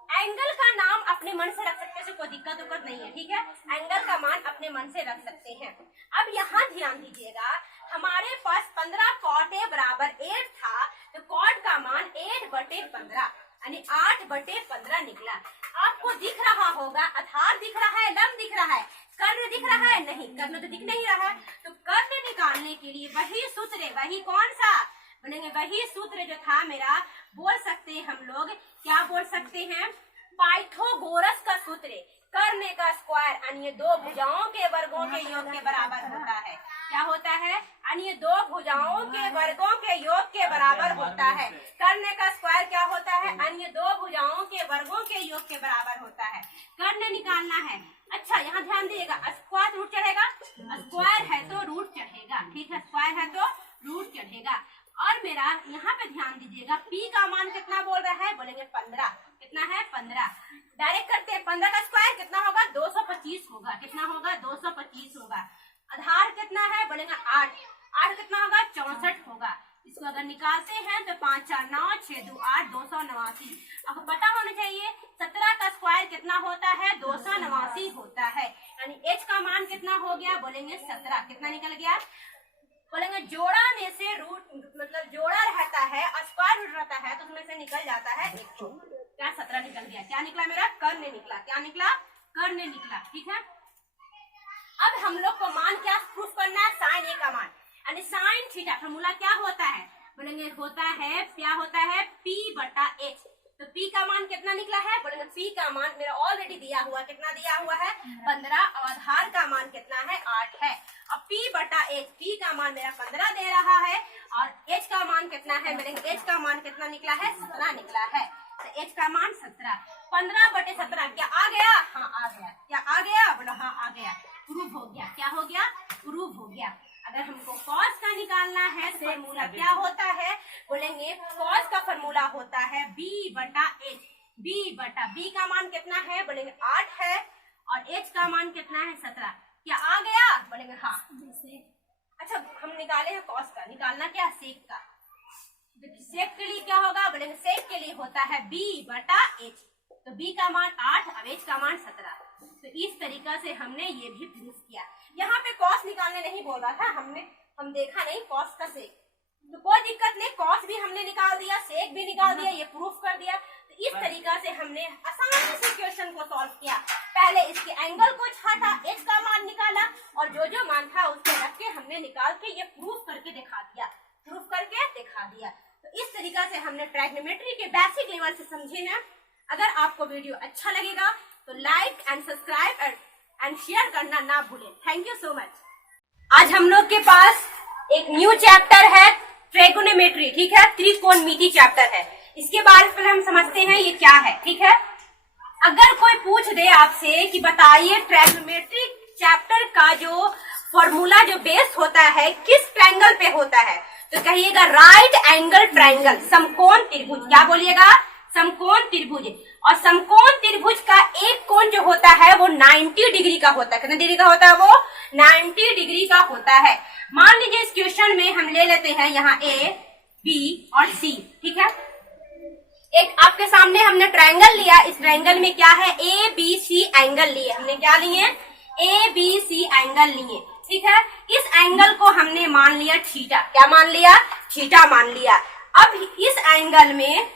एंगल का नाम अपने मन से रख सकते हैं, कोई दिक्कत उक्कत नहीं है, ठीक है। एंगल का मान अपने मन से रख सकते हैं। अब यहाँ ध्यान दीजिएगा, हमारे पास 15 cot A बराबर 8 था, तो cot का मान 8/15 यानी 8/15 निकला। आपको दिख रहा होगा, आधार दिख रहा है, लंब दिख रहा है, कर्ण दिख रहा है, नहीं, कर्ण तो दिख नहीं रहा है। तो कर्ण निकालने के लिए वही सूत्र है, वही कौन सा, बोलेंगे वही सूत्र जो था मेरा, बोल सकते हैं हम लोग, क्या बोल सकते हैं, पाइथागोरस का सूत्र, कर्ण का स्क्वायर यानी दो भुजाओं के वर्गों के योग के बराबर होता है। क्या होता है, यानी दो भुजाओं के वर्गों के योग के बराबर होता है। कर्ण का स्क्वायर क्या होता है, यानी दो भुजाओं के वर्गों के योग के बराबर होता है। कर्ण निकालना है। अच्छा, यहाँ ध्यान दीजिएगा, स्क्वायर रूट चढ़ेगा, स्क्वायर है तो रूट चढ़ेगा, ठीक है, स्क्वायर है तो रूट चढ़ेगा। और मेरा यहाँ पे ध्यान दीजिएगा, P का मान कितना बोल रहा है, बोलेंगे 15, कितना है, 15। डायरेक्ट करते हैं, 15 का स्क्वायर कितना होगा, 225 होगा, कितना होगा, 225 होगा। आधार कितना है, बोलेंगे 8, 8 कितना होगा, 64 होगा। इसको अगर निकालते हैं तो 5 4 9 6 2 8, 289। आपको पता होना चाहिए 17 का स्क्वायर कितना होता है, 289 होता है। यानी H का मान कितना हो गया, बोलेंगे 17, कितना निकल गया, बोलेंगे जोड़ा में से रूट, मतलब जोड़ा रहता है और स्क्वायर रूट रहता है, तो उसमें से निकल जाता है 1। क्या 17 निकल गया, क्या निकला मेरा, कर्ण निकला, क्या निकला, कर्ण निकला, ठीक है। अब हम लोग को मान क्या प्रूफ करना है, साइन ए का मान, यानी साइन थीटा फॉर्मूला क्या होता है, बोलेंगे होता है, क्या होता है, P/H। तो P का मान कितना निकला है, बोलेंगे P का मान मेरा ऑलरेडी दिया हुआ, कितना दिया हुआ है, 15, और आधार का मान कितना है, 8 है। अब P/H, P का मान मेरा 15 दे रहा है, और H का मान कितना है, बोलेंगे H का मान कितना निकला है, 17 निकला है। तो H का मान 17, 15/17 क्या आ गया, हाँ आ गया, क्या आ गया, बोलो हाँ आ गया, प्रूव हो गया, क्या हो गया, प्रूव हो गया। अगर हमको कॉस का निकालना है, फॉर्मूला क्या होता है, बोलेंगे कॉस का फॉर्मूला होता है B/H, B का मान कितना है, बोलेंगे 8 है, और H का मान कितना है, 17। क्या आ गया, बोलेंगे हाँ। अच्छा, हम निकाले हैं कॉस का, निकालना क्या, सेक का, सेक के लिए क्या होगा, बोलेंगे सेक के लिए होता है B/H। तो B का मान 8 और H का मान 17। तो इस तरीका से हमने ये भी प्रूफ किया। यहाँ पे कॉस निकालने नहीं बोल रहा था, हम देखा नहीं कॉस का सेक, तो कोई दिक्कत नहीं, कॉस भी हमने निकाल दिया, सेक भी निकाल दिया, ये प्रूफ कर दिया। तो इस तरीका से हमने आसानी से क्वेश्चन को सॉल्व किया। पहले इसके एंगल को छाटा, H का मान निकाला, और जो जो मान था उसको रख के हमने निकाल के ये प्रूफ करके दिखा दिया, प्रूफ करके दिखा दिया। तो इस तरीका से हमने ट्राइगोनोमेट्री के बेसिक लेवल से समझे हैं। अगर आपको वीडियो अच्छा लगेगा तो like and subscribe and share करना ना भूलें। Thank you so much. आज हम लोग के पास एक न्यू चैप्टर है ट्राइगोनोमेट्री, ठीक है, त्रिकोणमिति चैप्टर है। इसके बारे में हम समझते हैं ये क्या है, ठीक है। अगर कोई पूछ दे आपसे कि बताइए ट्राइगोनोमेट्री चैप्टर का जो फॉर्मूला, जो बेस होता है, किस ट्रायंगल पे होता है, तो कहिएगा राइट एंगल ट्रायंगल, समकोण त्रिभुज। क्या बोलिएगा, समकोण त्रिभुज। और समकोण त्रिभुज का एक कोण जो होता है वो 90 डिग्री का होता है। कितने डिग्री का होता है, वो 90 डिग्री का होता है। मान लीजिए इस क्वेश्चन में हम ले लेते हैं यहाँ A, B और C, ठीक है। एक आपके सामने हमने ट्रायंगल लिया, इस ट्रायंगल में क्या है, ABC एंगल लिए, हमने क्या लिए, ABC एंगल लिए, ठीक है। इस एंगल को हमने मान लिया थीटा, क्या मान लिया, थीटा मान लिया। अब इस एंगल में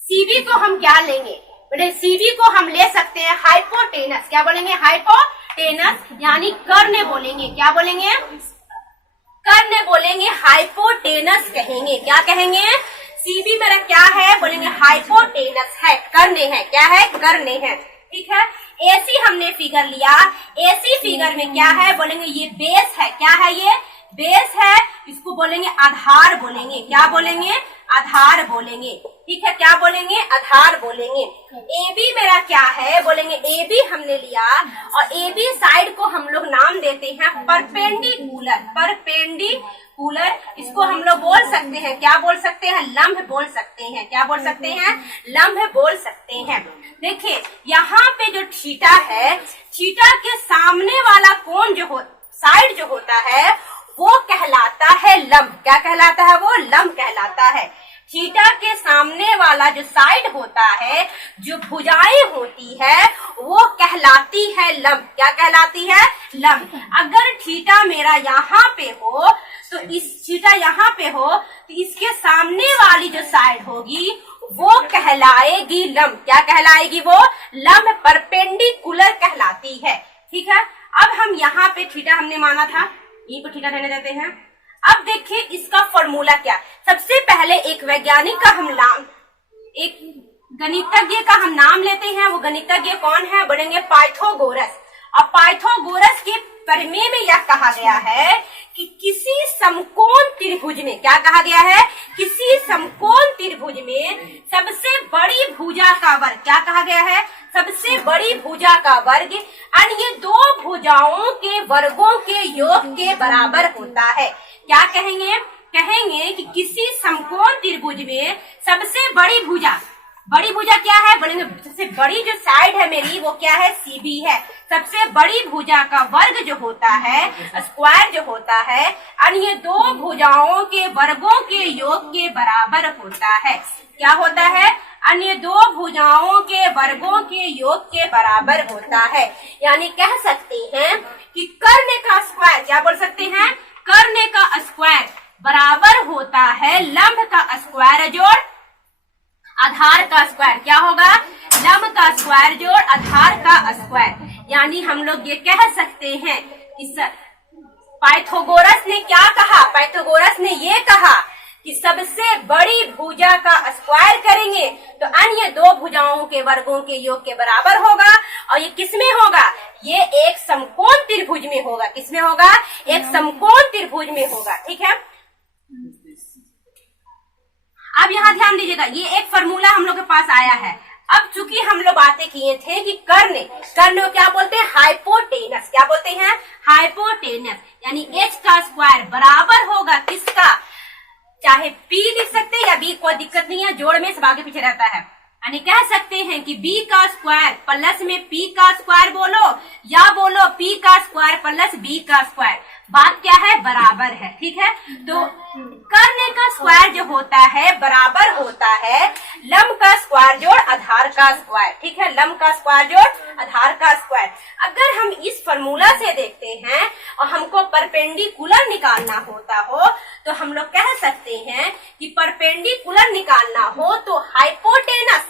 सीबी को हम क्या लेंगे, बेटे सीबी को हम ले सकते हैं हाइपोटेनस। क्या बोलेंगे, हाइपोटेनस, यानी कर्ण बोलेंगे। क्या बोलेंगे, कर्ण बोलेंगे, हाइपोटेनस कहेंगे। क्या कहेंगे, सीबी मेरा क्या है, बोलेंगे हाइपोटेनस है, कर्ण है। क्या है, कर्ण है। ठीक है, एसी हमने फिगर लिया, एसी फिगर में क्या है, बोलेंगे ये बेस है। क्या है, ये बेस है, इसको बोलेंगे आधार बोलेंगे। क्या बोलेंगे, आधार बोलेंगे। ठीक है, क्या बोलेंगे, आधार बोलेंगे। AB मेरा क्या है, बोलेंगे AB हमने लिया, और AB साइड को हम लोग नाम देते हैं परपेंडिकुलर। परपेंडिकुलर, इसको हम लोग बोल सकते हैं, क्या बोल सकते हैं, लंब बोल सकते हैं। क्या बोल सकते हैं, लंब बोल सकते हैं। देखिए यहाँ पे जो थीटा है, थीटा के सामने वाला कोण जो हो, साइड जो होता है वो कहलाता है लंब। क्या कहलाता है, वो लंब कहलाता है। थीटा के सामने वाला जो साइड होता है, जो भुजाएं होती है, वो कहलाती है लंब। क्या कहलाती है, लंब। अगर थीटा मेरा यहाँ पे हो, तो इस थीटा यहाँ पे हो, तो इसके सामने वाली जो साइड होगी वो कहलाएगी लंब। क्या कहलाएगी, वो लंब, परपेंडिकुलर कहलाती है। ठीक है, अब हम यहाँ पे थीटा हमने माना था, ये को थीटा रहने देते हैं। अब देखिए इसका फॉर्मूला क्या, सबसे पहले एक वैज्ञानिक का हम नाम, एक गणितज्ञ का हम नाम लेते हैं। वो गणितज्ञ कौन है, बोलेंगे पाइथागोरस। और पाइथागोरस के प्रमेय में यह कहा गया है कि किसी समकोण त्रिभुज में, क्या कहा गया है, किसी समकोण त्रिभुज में सबसे बड़ी भुजा का वर्ग, क्या कहा गया है, सबसे बड़ी भुजा का वर्ग अन्य दो भुजाओं के वर्गों के योग के बराबर होता है। क्या कहेंगे, कहेंगे कि किसी समकोण त्रिभुज में सबसे बड़ी भुजा, बड़ी भुजा क्या है, बोलेंगे सबसे बड़ी जो साइड है मेरी वो क्या है, सीबी है। सबसे बड़ी भुजा का वर्ग जो होता है, स्क्वायर जो होता है, अन्य दो भुजाओं के वर्गों के योग के बराबर होता है। क्या होता है, अन्य दो भुजाओं के वर्गों के योग के बराबर होता है। यानी कह सकते हैं कि कर्ण का स्क्वायर, क्या बोल सकते हैं, कर्ण का स्क्वायर बराबर होता है लंब का स्क्वायर जोड़ आधार का स्क्वायर। क्या होगा, लंब का स्क्वायर जोड़ आधार का स्क्वायर। यानी हम लोग ये कह सकते हैं कि पाइथागोरस ने क्या कहा, पाइथागोरस ने ये कहा कि सबसे बड़ी भुजा का स्क्वायर करेंगे तो अन्य दो भुजाओं के वर्गों के योग के बराबर होगा। और ये किसमें होगा, ये एक समकोण त्रिभुज में होगा। किसमें होगा, एक समकोण त्रिभुज में होगा। ठीक है, अब यहाँ ध्यान दीजिएगा, ये एक फॉर्मूला हम लोग के पास आया है। अब चूंकि हम लोग बातें किए थे कि कर्ण को क्या बोलते हैं, हाइपोटेनस। क्या बोलते हैं, हाइपोटेनस। यानी h का स्क्वायर बराबर होगा किसका, चाहे p लिख सकते हैं या b, कोई दिक्कत नहीं है, जोड़ में सब आगे पीछे रहता है। यानी कह सकते हैं कि b का स्क्वायर प्लस में p का स्क्वायर बोलो, या बोलो p का स्क्वायर प्लस b का स्क्वायर। बात क्या है, बराबर है। ठीक है, तो कर्ण का स्क्वायर जो होता है बराबर होता है लंब का स्क्वायर जोड़ आधार का स्क्वायर। ठीक है, लंब का स्क्वायर जोड़ आधार का स्क्वायर। अगर हम इस फॉर्मूला से देखते हैं और हमको परपेंडिकुलर निकालना होता हो, तो हम लोग कह सकते हैं कि परपेंडिकुलर निकालना हो तो हाइपोटेनस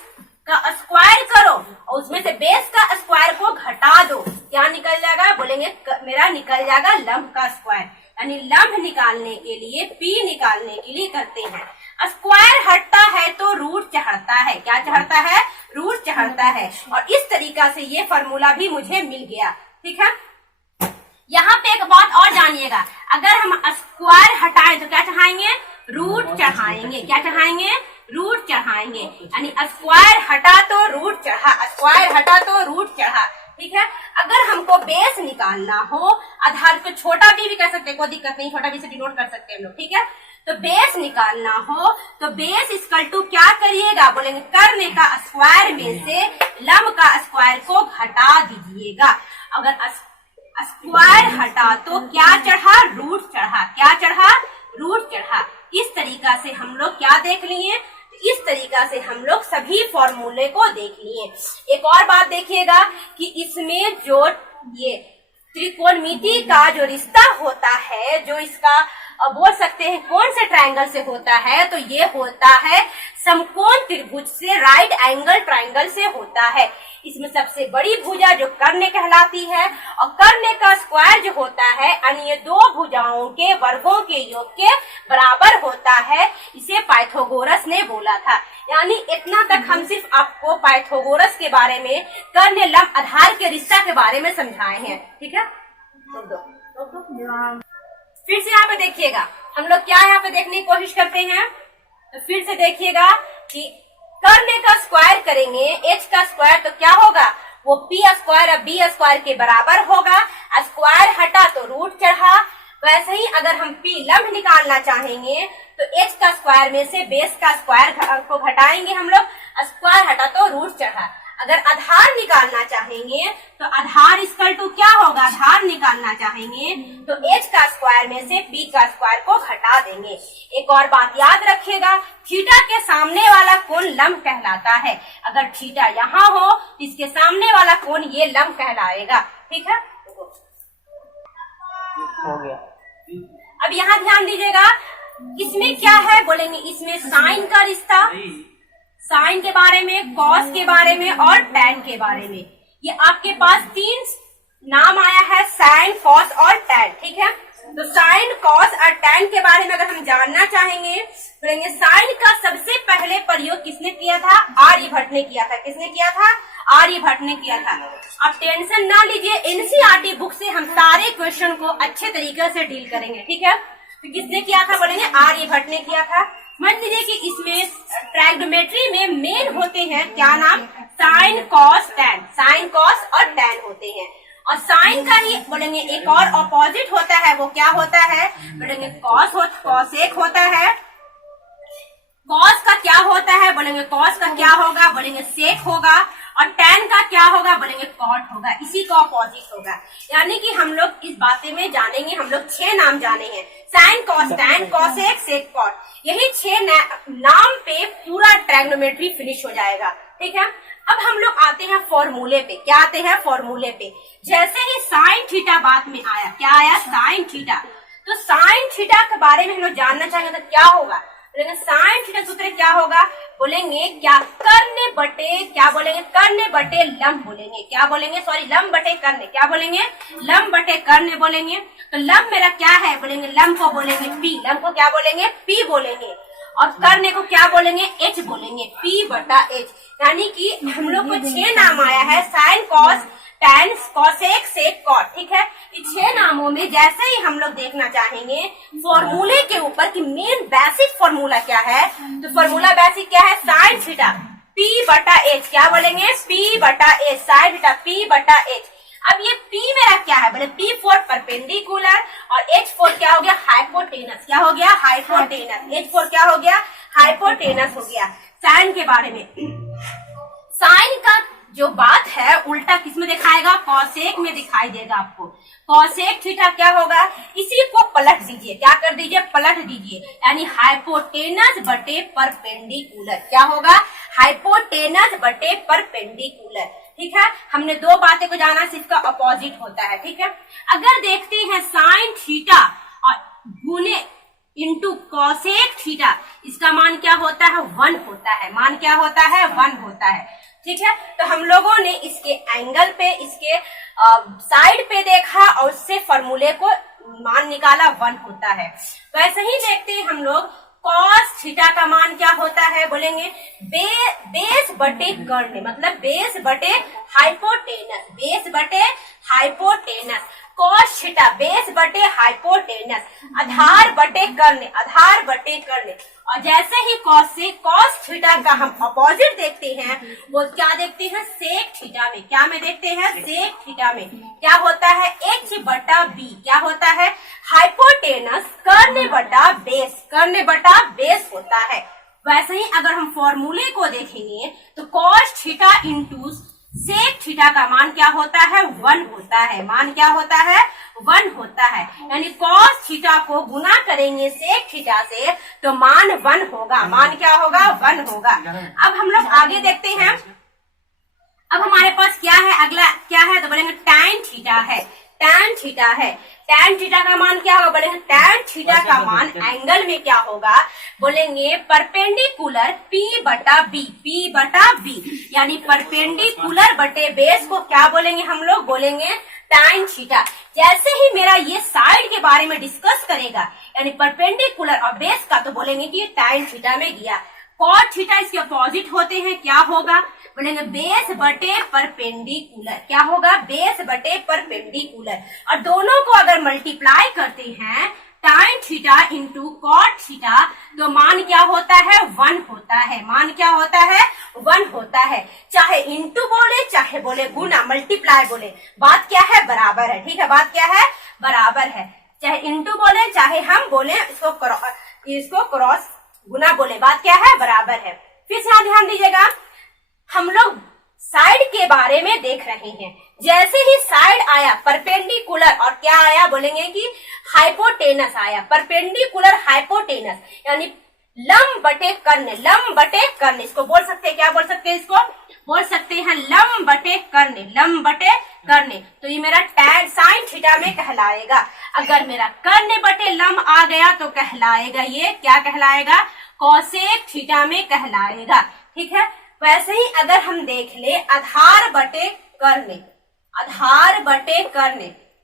का स्क्वायर करो और उसमें से बेस का स्क्वायर को घटा दो। क्या निकल जाएगा, बोलेंगे मेरा निकल जाएगा लंब का स्क्वायर। यानी लंब निकालने के लिए, p निकालने के लिए करते हैं, स्क्वायर हटता है तो रूट चढ़ता है। क्या चढ़ता है, रूट चढ़ता है। और इस तरीका से ये फॉर्मूला भी मुझे मिल गया। ठीक है, यहाँ पे एक बात और जानिएगा, अगर हम स्क्वायर हटाएं तो क्या चढ़ाएंगे, रूट चढ़ाएंगे। क्या चढ़ाएंगे, रूट चढ़ाएंगे। यानी स्क्वायर हटा तो रूट चढ़ा, स्क्वायर हटा तो रूट चढ़ा। ठीक है, अगर हमको बेस निकालना हो, आधार को छोटा भी कर सकते हैं, कोई दिक्कत नहीं, छोटा भी से डिनोट कर सकते हैं हम लोग। ठीक है, तो बेस निकालना हो तो बेस इक्वल टू क्या करिएगा, बोलेंगे कर्ण का स्क्वायर में से लंब का स्क्वायर को घटा दीजिएगा। अगर स्क्वायर हटा तो क्या चढ़ा, रूट चढ़ा। क्या चढ़ा, रूट चढ़ा। इस तरीका से हम लोग क्या देख लिए, इस तरीका से हम लोग सभी फॉर्मूले को देख लिए। एक और बात देखिएगा कि इसमें जो ये त्रिकोणमिति का जो रिश्ता होता है, जो इसका और बोल सकते हैं कौन से ट्रायंगल से होता है, तो ये होता है समकोण त्रिभुज से, राइट एंगल ट्रायंगल से होता है। इसमें सबसे बड़ी भुजा जो कर्ण कहलाती है, और कर्ण का स्क्वायर जो होता है अन्य दो भुजाओं के वर्गों के योग के बराबर होता है। इसे पाइथागोरस ने बोला था। यानी इतना तक हम सिर्फ आपको पाइथागोरस के बारे में, कर्ण लंब आधार के रिश्ता के बारे में समझाए हैं। ठीक है, फिर से यहाँ पे देखिएगा, हम लोग क्या यहाँ पे देखने की कोशिश करते हैं, तो फिर से देखिएगा कि कर्ण का स्क्वायर करेंगे, h का स्क्वायर तो क्या होगा, वो p स्क्वायर और b स्क्वायर के बराबर होगा। स्क्वायर हटा तो रूट चढ़ा। वैसे ही अगर हम p लंब निकालना चाहेंगे तो h का स्क्वायर में से बेस का स्क्वायर को घटाएंगे हम लोग, स्क्वायर हटा तो रूट चढ़ा। अगर आधार निकालना चाहेंगे तो आधार इक्वल टू क्या होगा, आधार निकालना चाहेंगे तो h का स्क्वायर में से p का स्क्वायर को घटा देंगे। एक और बात याद रखिएगा, थीटा के सामने वाला कोण लंब कहलाता है। अगर थीटा यहाँ हो तो इसके सामने वाला कोण ये लंब कहलाएगा। ठीक है, हो गया। अब यहाँ ध्यान दीजिएगा, इसमें क्या है बोलेंगे, इसमें साइन का रिश्ता, साइन के बारे में, कॉस के बारे में और टैन के बारे में। ये आपके पास तीन नाम आया है, साइन, कॉस और टैन। ठीक है, तो साइन, कॉस और टैन के बारे में अगर हम जानना चाहेंगे बोलेंगे साइन का सबसे पहले प्रयोग किसने किया था, आर्यभट्ट ने किया था। किसने किया था, आर्यभट्ट ने किया था। अब टेंशन ना लीजिए, एनसीईआरटी बुक से हम सारे क्वेश्चन को अच्छे तरीके से डील करेंगे। ठीक है, तो किसने किया था बोलेंगे, आर्यभट्ट ने किया था। मान लीजिए कि इसमें ट्रायगोनोमेट्री में मेन होते हैं क्या नाम, sine, cos, tan. Sine, cos और टैन होते हैं। और साइन का ही बोलेंगे एक और ऑपोजिट होता है, वो क्या होता है बोलेंगे, कॉसेक होता है। कॉस का क्या होता है बोलेंगे, कॉस का क्या होगा बोलेंगे, सेक होगा। और टैन का क्या होगा बोलेंगे, कॉट होगा। इसी का ऑपोजिट होगा। यानी कि हम लोग इस बातें में जानेंगे, हम लोग 6 नाम जाने हैं, साइन, कॉस, टैन, कॉसेक, सेक, कॉट। यही 6 नाम पे पूरा ट्रायगोनोमेट्री फिनिश हो जाएगा। ठीक है, अब हम लोग आते हैं फॉर्मूले पे। क्या आते हैं, फॉर्मूले पे। जैसे ही साइन थीटा बात में आया, क्या आया, साइन थीटा। तो साइन थीटा के बारे में हम लोग जानना चाहेंगे तो क्या होगा, बोलेंगे साइन थीटा सूत्र क्या होगा, बोलेंगे क्या, कर्ण बटे, क्या बोलेंगे, कर्ण बटे लंब बोलेंगे। क्या बोलेंगे, सॉरी, लंब बटे कर्ण। क्या बोलेंगे, लंब बटे कर्ण बोलेंगे। तो लंब मेरा क्या है बोलेंगे, लंब को बोलेंगे p, लंब को क्या बोलेंगे, p बोलेंगे। और कर्ण को क्या बोलेंगे, h बोलेंगे, p बटा h। यानी कि हम लोग को 6 नाम आया है, साइन, कॉस, टैन, कॉसेक, सेक, कॉट। ठीक है, इन 6 नामों में जैसे ही हम लोग देखना चाहेंगे फॉर्मूले के ऊपर कि मेन बेसिक फॉर्मूला क्या है, तो फॉर्मूला बेसिक क्या है, साइन थीटा p बटा h। क्या बोलेंगे, p बटा h, साइन थीटा p बटा h। अब ये p मेरा क्या है बोले, p फॉर परपेंडिकुलर और h फॉर क्या हो गया, हाइपोटेनस। क्या हो गया, हाइपोटेनस। h फॉर क्या हो गया, हाइपोटेनस हो गया। साइन के बारे में, साइन का जो बात है उल्टा किस में दिखाएगा, कॉसेक में दिखाई देगा आपको। कॉसेक थीटा क्या होगा, इसी को पलट दीजिए। क्या कर दीजिए, पलट दीजिए। यानी हाइपोटेनस बटे परपेंडिकुलर। क्या होगा, हाइपोटेनस बटे परपेंडिकुलर। ठीक है, हमने 2 बातें को जाना, सिर्फ का अपोजिट होता है। ठीक है, अगर देखते हैं साइन थीटा और गुने इंटू कॉसेक थीटा, इसका मान क्या होता है, 1 होता है। मान क्या होता है, 1 होता है। ठीक है, तो हम लोगों ने इसके एंगल पे, इसके साइड पे देखा और उससे फॉर्मूले को मान निकाला, 1 होता है। वैसे ही देखते हैं हम लोग कॉस थीटा का मान क्या होता है बोलेंगे, बेस बटे कर्ण, मतलब बेस बटे हाइपोटेनस। बेस बटे हाइपोटेनस। कॉस थीटा बेस बटे हाइपोटेनस, आधार बटे कर्ण, आधार बटे कर्ण। और जैसे ही कॉस थीटा का हम अपोजिट देखते हैं, वो क्या देखते हैं, सेक थीटा में। क्या में देखते हैं, सेक थीटा में क्या होता है, h बटा b। क्या होता है, हाइपोटेनस कर्ण बटा बेस, कर्ण बटा बेस होता है। वैसे ही अगर हम फॉर्मूले को देखेंगे तो cos theta into sec theta का मान क्या होता है, 1 होता है। मान क्या होता है, 1 होता है। यानी कॉस थीटा को गुना करेंगे सेक थीटा से तो मान 1 होगा। मान क्या होगा, 1 होगा। अब हम लोग आगे देखते हैं। अब हमारे पास क्या है, अगला क्या है तो बोलेंगे टैन थीटा है। tan थीटा है। tan थीटा का मान क्या होगा बोलेंगे, tan थीटा का मान एंगल में क्या होगा बोलेंगे परपेंडिकुलर P बटा B, यानी परपेंडिकुलर बटे बेस को क्या बोलेंगे हम लोग, बोलेंगे tan थीटा। जैसे ही मेरा ये साइड के बारे में डिस्कस करेगा यानी परपेंडिकुलर और बेस का, तो बोलेंगे कि tan थीटा में गया। cot थीटा इसके अपोजिट होते हैं, क्या होगा बोलेंगे बेस बटे परपेंडिकुलर, क्या होगा बेस बटे परपेंडिकुलर। और दोनों को अगर मल्टीप्लाई करते हैं tan theta into cot theta, तो मान क्या होता है 1 होता है, मान क्या होता है 1 होता है। चाहे इंटू बोले चाहे बोले गुना, मल्टीप्लाई बोले, बात क्या है बराबर है, ठीक है, बात क्या है बराबर है। चाहे इंटू बोले चाहे हम बोले इसको क्रॉस गुना बोले, बात क्या है बराबर है। फिर से यहाँ ध्यान दीजिएगा, हम लोग साइड के बारे में देख रहे हैं। जैसे ही साइड आया परपेंडिकुलर और क्या आया बोलेंगे कि हाइपोटेनस आया, परपेंडिकुलर हाइपोटेनस यानी लंब बटे कर्ण, इसको बोल सकते हैं, क्या बोल सकते हैं, इसको बोल सकते हैं लंब बटे कर्ण। तो ये मेरा tan साइन थीटा में कहलाएगा। अगर मेरा कर्ण बटे लंब आ गया तो कहलाएगा, ये क्या कहलाएगा कोसेक थीटा में कहलाएगा, ठीक है। वैसे ही अगर हम देख ले आधार बटे कर्ण,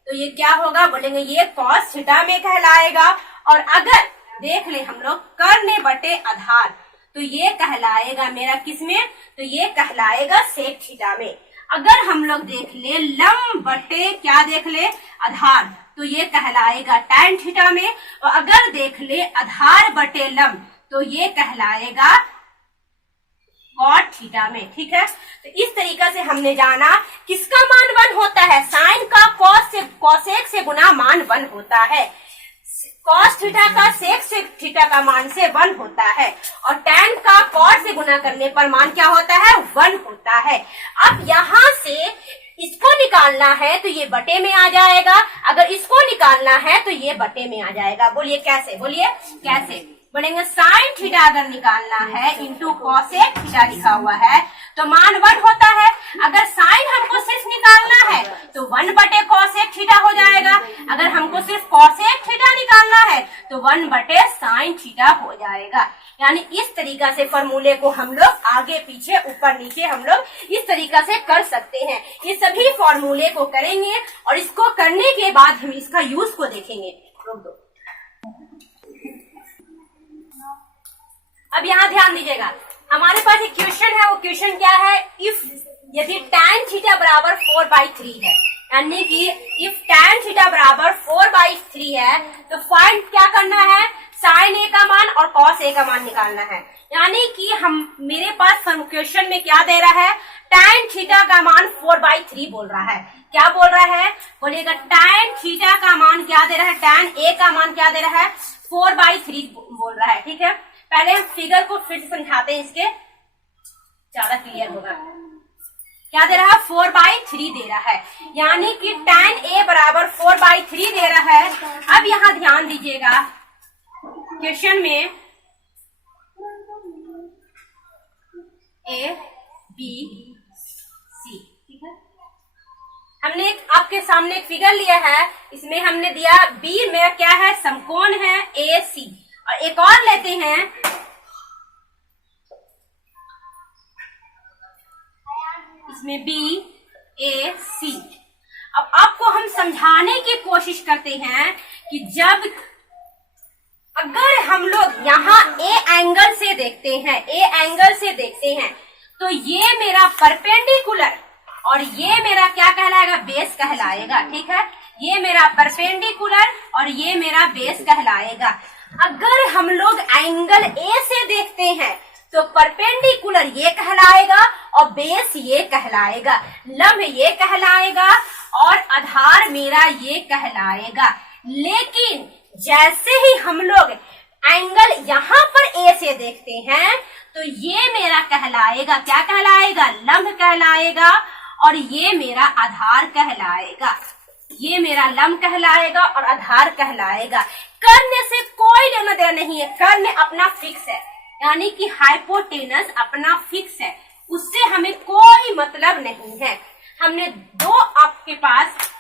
तो ये क्या होगा बोलेंगे ये cos थीटा में कहलाएगा। और अगर देख ले हम लोग कर्ण बटे आधार, तो ये कहलाएगा मेरा किसमें, तो ये कहलाएगा सेक थीटा में। अगर हम लोग देख ले लंब बटे क्या देख ले आधार, तो ये कहलाएगा tan थीटा में। और अगर देख ले आधार बटे लंब, तो ये कहलाएगा cot थीटा में, ठीक है। तो इस तरीका से हमने जाना किसका मान 1 होता है, साइन का कोसेक से गुना मान 1 होता है, cos थीटा का सेक थीटा का मान से 1 होता है, और tan का cot से गुना करने पर मान क्या होता है 1 होता है। अब यहाँ से इसको निकालना है तो ये बटे में आ जाएगा, अगर इसको निकालना है तो ये बटे में आ जाएगा। बोलिए कैसे, बोलिए कैसे बोलेंगे, साइन थीटा अगर निकालना है इंटू कोसेक थीटा लिखा हुआ है तो मान 1 होता है। अगर साइन हमको सिर्फ निकालना है तो 1 बटे कोसेक थीटा हो जाएगा, अगर हमको सिर्फ कोसेक थीटा निकालना है तो 1 बटे साइन थीटा हो जाएगा। यानी इस तरीका से फॉर्मूले को हम लोग आगे पीछे ऊपर नीचे हम लोग इस तरीका से कर सकते हैं। ये सभी फॉर्मूले को करेंगे और इसको करने के बाद हम इसका यूज को देखेंगे। रोक दो। अब यहाँ ध्यान दीजिएगा, हमारे पास एक क्वेश्चन है, वो क्वेश्चन क्या है, इफ यदि tan थीटा बराबर 4/3 है, यानी कि इफ tan थीटा बराबर 4/3 है तो फाइंड क्या करना है, साइन ए का मान और कॉस ए का मान निकालना है। यानी कि हम मेरे पास क्वेश्चन में क्या दे रहा है, tan थीटा का मान 4/3 बोल रहा है। क्या बोल रहा है बोलिएगा, tan थीटा का मान क्या दे रहा है, tan ए का मान क्या दे रहा है 4/3 बोल रहा है, ठीक है। पहले हम फिगर को फिर से समझाते हैं, इसके ज्यादा क्लियर होगा। क्या दे रहा है 4/3 दे रहा है, यानी कि tan a बराबर 4/3 दे रहा है। अब यहाँ ध्यान दीजिएगा, क्वेश्चन में A B C, ठीक है। हमने आपके सामने एक फिगर लिया है, इसमें हमने दिया B में क्या है, समकोण है AC, और एक और लेते हैं, इसमें BAC। अब आपको हम समझाने की कोशिश करते हैं कि जब अगर हम लोग यहाँ A एंगल से देखते हैं, तो ये मेरा परपेंडिकुलर और ये मेरा क्या कहलाएगा, बेस कहलाएगा, ठीक है। ये मेरा परपेंडिकुलर और ये मेरा बेस कहलाएगा। अगर हम लोग एंगल A से देखते हैं तो परपेंडिकुलर ये कहलाएगा और बेस ये कहलाएगा, लंब ये कहलाएगा और आधार मेरा ये कहलाएगा। लेकिन जैसे ही हम लोग एंगल यहाँ पर A से देखते हैं तो ये मेरा कहलाएगा, क्या कहलाएगा, लंब कहलाएगा, और ये मेरा आधार कहलाएगा। ये मेरा लंब कहलाएगा और आधार कहलाएगा। कर्ण से कोई लेना देना नहीं है, कर्ण अपना फिक्स है, यानी कि हाइपोटेनस अपना फिक्स है, उससे हमें कोई मतलब नहीं है। हमने दो आपके पास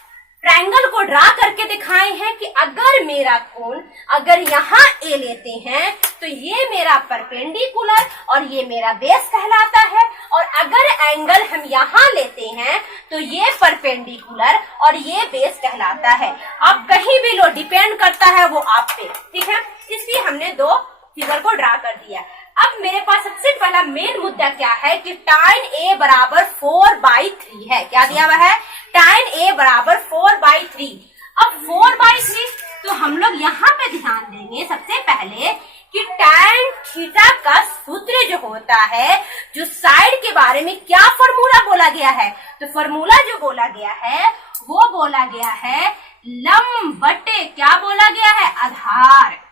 ट्रायंगल को ड्रा करके दिखाए हैं कि अगर मेरा कोण अगर यहाँ ए लेते हैं तो ये मेरा परपेंडिकुलर और ये मेरा बेस कहलाता है, और अगर एंगल हम यहाँ लेते हैं तो ये परपेंडिकुलर और ये बेस कहलाता है। आप कहीं भी लो, डिपेंड करता है वो आप पे, ठीक है। इसलिए हमने दो फिगर को ड्रा कर दिया। अब मेरे पास सबसे पहला मेन मुद्दा क्या है कि tan a बराबर 4/3 है। क्या दिया हुआ है? tan a बराबर 4/3। अब 4/3 तो हम लोग यहाँ पे ध्यान देंगे सबसे पहले कि tan थीटा का सूत्र जो होता है, जो साइड के बारे में क्या फॉर्मूला बोला गया है, तो फॉर्मूला जो बोला गया है वो बोला गया है लंब बटे क्या बोला गया है? आधार।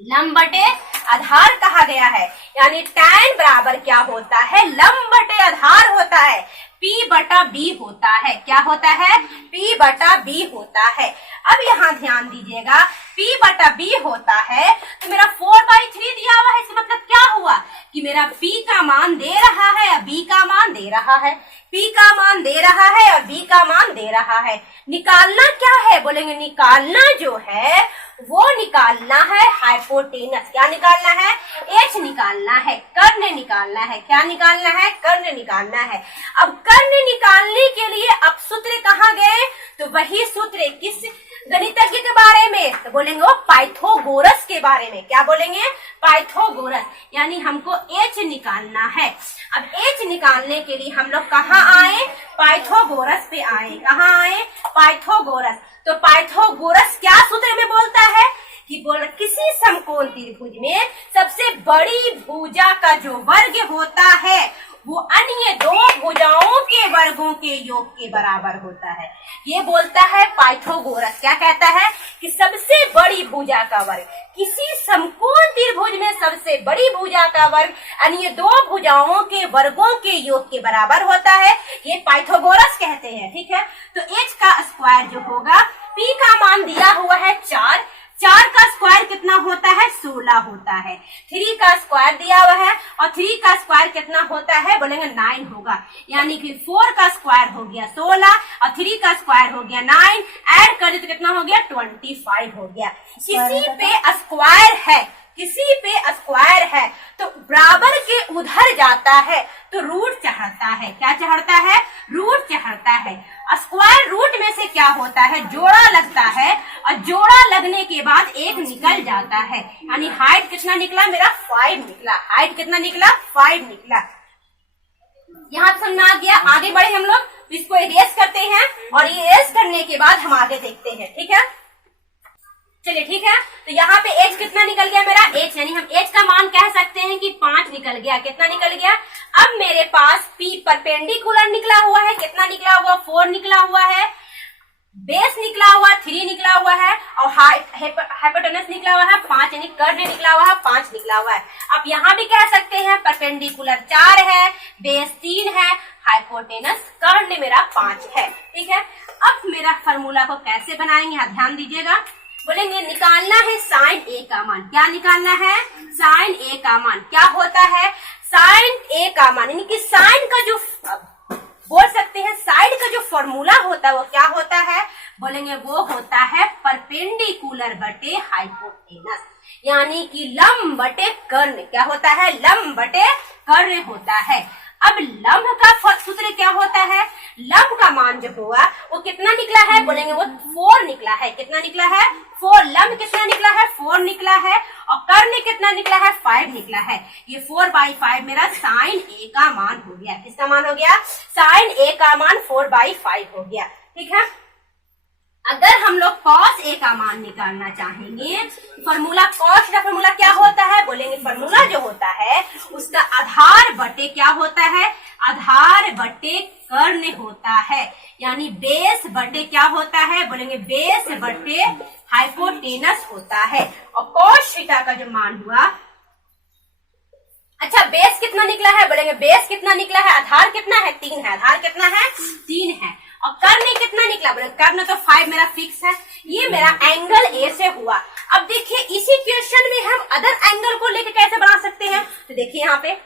लंब बटे आधार कहा गया है, यानी tan बराबर क्या होता है? लंब बटे आधार होता है, P बटा B होता है। क्या होता है? P बटा B होता है। अब यहाँ ध्यान दीजिएगा, P बटा B होता है तो मेरा 4/3 दिया हुआ है। इसका मतलब क्या हुआ कि मेरा P का मान दे रहा है और B का मान दे रहा है, P का मान दे रहा है और B का मान दे रहा है। निकालना क्या है? बोलेंगे निकालना जो है वो निकालना है हाइपोटेनस। क्या निकालना है? H निकालना है, कर्ण निकालना है। क्या निकालना है? कर्ण निकालना है। अब कर्ण निकालने के लिए अब सूत्र कहाँ गए? तो वही सूत्र किस गणितज्ञ के बारे में? तो बोलेंगे वो पाइथागोरस के बारे में। क्या बोलेंगे? पाइथागोरस। यानी हमको H निकालना है। अब H निकालने के लिए हम लोग कहाँ आए? पाइथागोरस पे आए। कहाँ आए? पाइथागोरस। तो पाइथागोरस क्या सूत्र में बोलता है कि किसी समकोण त्रिभुज में सबसे बड़ी भुजा का जो वर्ग होता है वो अन्य दो भुजाओं के वर्गों के योग के बराबर होता है। ये बोलता है पाइथागोरस। क्या कहता है कि सबसे बड़ी भुजा का वर्ग, किसी समकोण त्रिभुज में सबसे बड़ी भुजा का वर्ग अन्य दो भुजाओं के वर्गों के योग के बराबर होता है। ये पाइथागोरस कहते हैं, ठीक है। तो h का स्क्वायर जो होगा, p का मान दिया हुआ है 4, 4 का स्क्वायर कितना होता है? 16 होता है। 3 का स्क्वायर दिया हुआ है और 3 का स्क्वायर कितना होता है? बोलेंगे 9 होगा। यानी कि 4 का स्क्वायर हो गया 16 और 3 का स्क्वायर हो गया 9, ऐड कर दे तो कितना हो गया? 25 हो गया। किसी पे स्क्वायर है, किसी पे स्क्वायर है तो बराबर के उधर जाता है तो रूट चढ़ता है। क्या चढ़ता है? रूट चढ़ता है। स्क्वायर रूट में से क्या होता है? जोड़ा लगता है और जोड़ा लगने के बाद एक निकल जाता है। यानी हाइट कितना निकला? मेरा 5 निकला। हाइट कितना निकला? 5 निकला। यहाँ समझ में आ गया? आगे बढ़े हम लोग, इसको इरेज करते हैं और इरेज करने के बाद हम आगे देखते हैं, ठीक है। चलिए ठीक है। तो यहाँ पे h कितना निकल गया मेरा? h, यानी हम h का मान कह सकते हैं कि 5 निकल गया। कितना निकल गया? अब मेरे पास P परपेंडिकुलर निकला हुआ है। कितना निकला हुआ? 4 निकला हुआ है। बेस निकला हुआ 3 निकला हुआ है और हाइपोटेनस निकला हुआ है 5, यानी कर्ण निकला हुआ है 5 निकला हुआ है। अब यहाँ भी कह सकते हैं परपेंडिकुलर 4 है, बेस 3 है, हाइपोटेनस कर्ण मेरा 5 है, ठीक है। अब मेरा फॉर्मूला को कैसे बनाएंगे आप ध्यान दीजिएगा। बोलेंगे निकालना है साइन ए का मान। क्या निकालना है? साइन ए का मान। क्या होता है? साइन ए का मान, यानी कि साइन का जो बोल सकते हैं साइड का जो फॉर्मूला होता है वो क्या होता है? बोलेंगे वो होता है परपेंडिकुलर बटे हाइपोटेनस, यानी कि लंब बटे कर्ण। क्या होता है? लंब बटे कर्ण होता है। अब लंब का सूत्र क्या होता है? लंब का मान जो हुआ वो कितना निकला है? बोलेंगे वो 4 निकला है। कितना निकला है? 4। लंब कितना निकला है? 4 निकला है। और कर्ण कितना निकला है? 5 निकला है। ये 4/5 मेरा साइन ए का मान हो गया। किसका मान हो गया? साइन ए का मान 4/5 हो गया, ठीक है। अगर हम लोग cos a का मान निकालना चाहेंगे, फॉर्मूला cos का फॉर्मूला क्या होता है? बोलेंगे फॉर्मूला जो होता है उसका आधार बटे क्या होता है? आधार बटे कर्ण होता है, यानी बेस बटे क्या होता है? बोलेंगे बेस बटे हाइपोटेनस होता है। और cos थीटा का जो मान हुआ, अच्छा बेस कितना निकला है? बोलेंगे बेस कितना निकला है? आधार कितना है? 3 है। आधार कितना है? 3 है। और कर्ण कितना निकला? बोले कर्ण तो 5 मेरा फिक्स है। ये मेरा एंगल ए से हुआ। अब देखिए इसी क्वेश्चन में हम अदर एंगल को लेके कैसे बना सकते हैं? तो देखिए यहाँ पे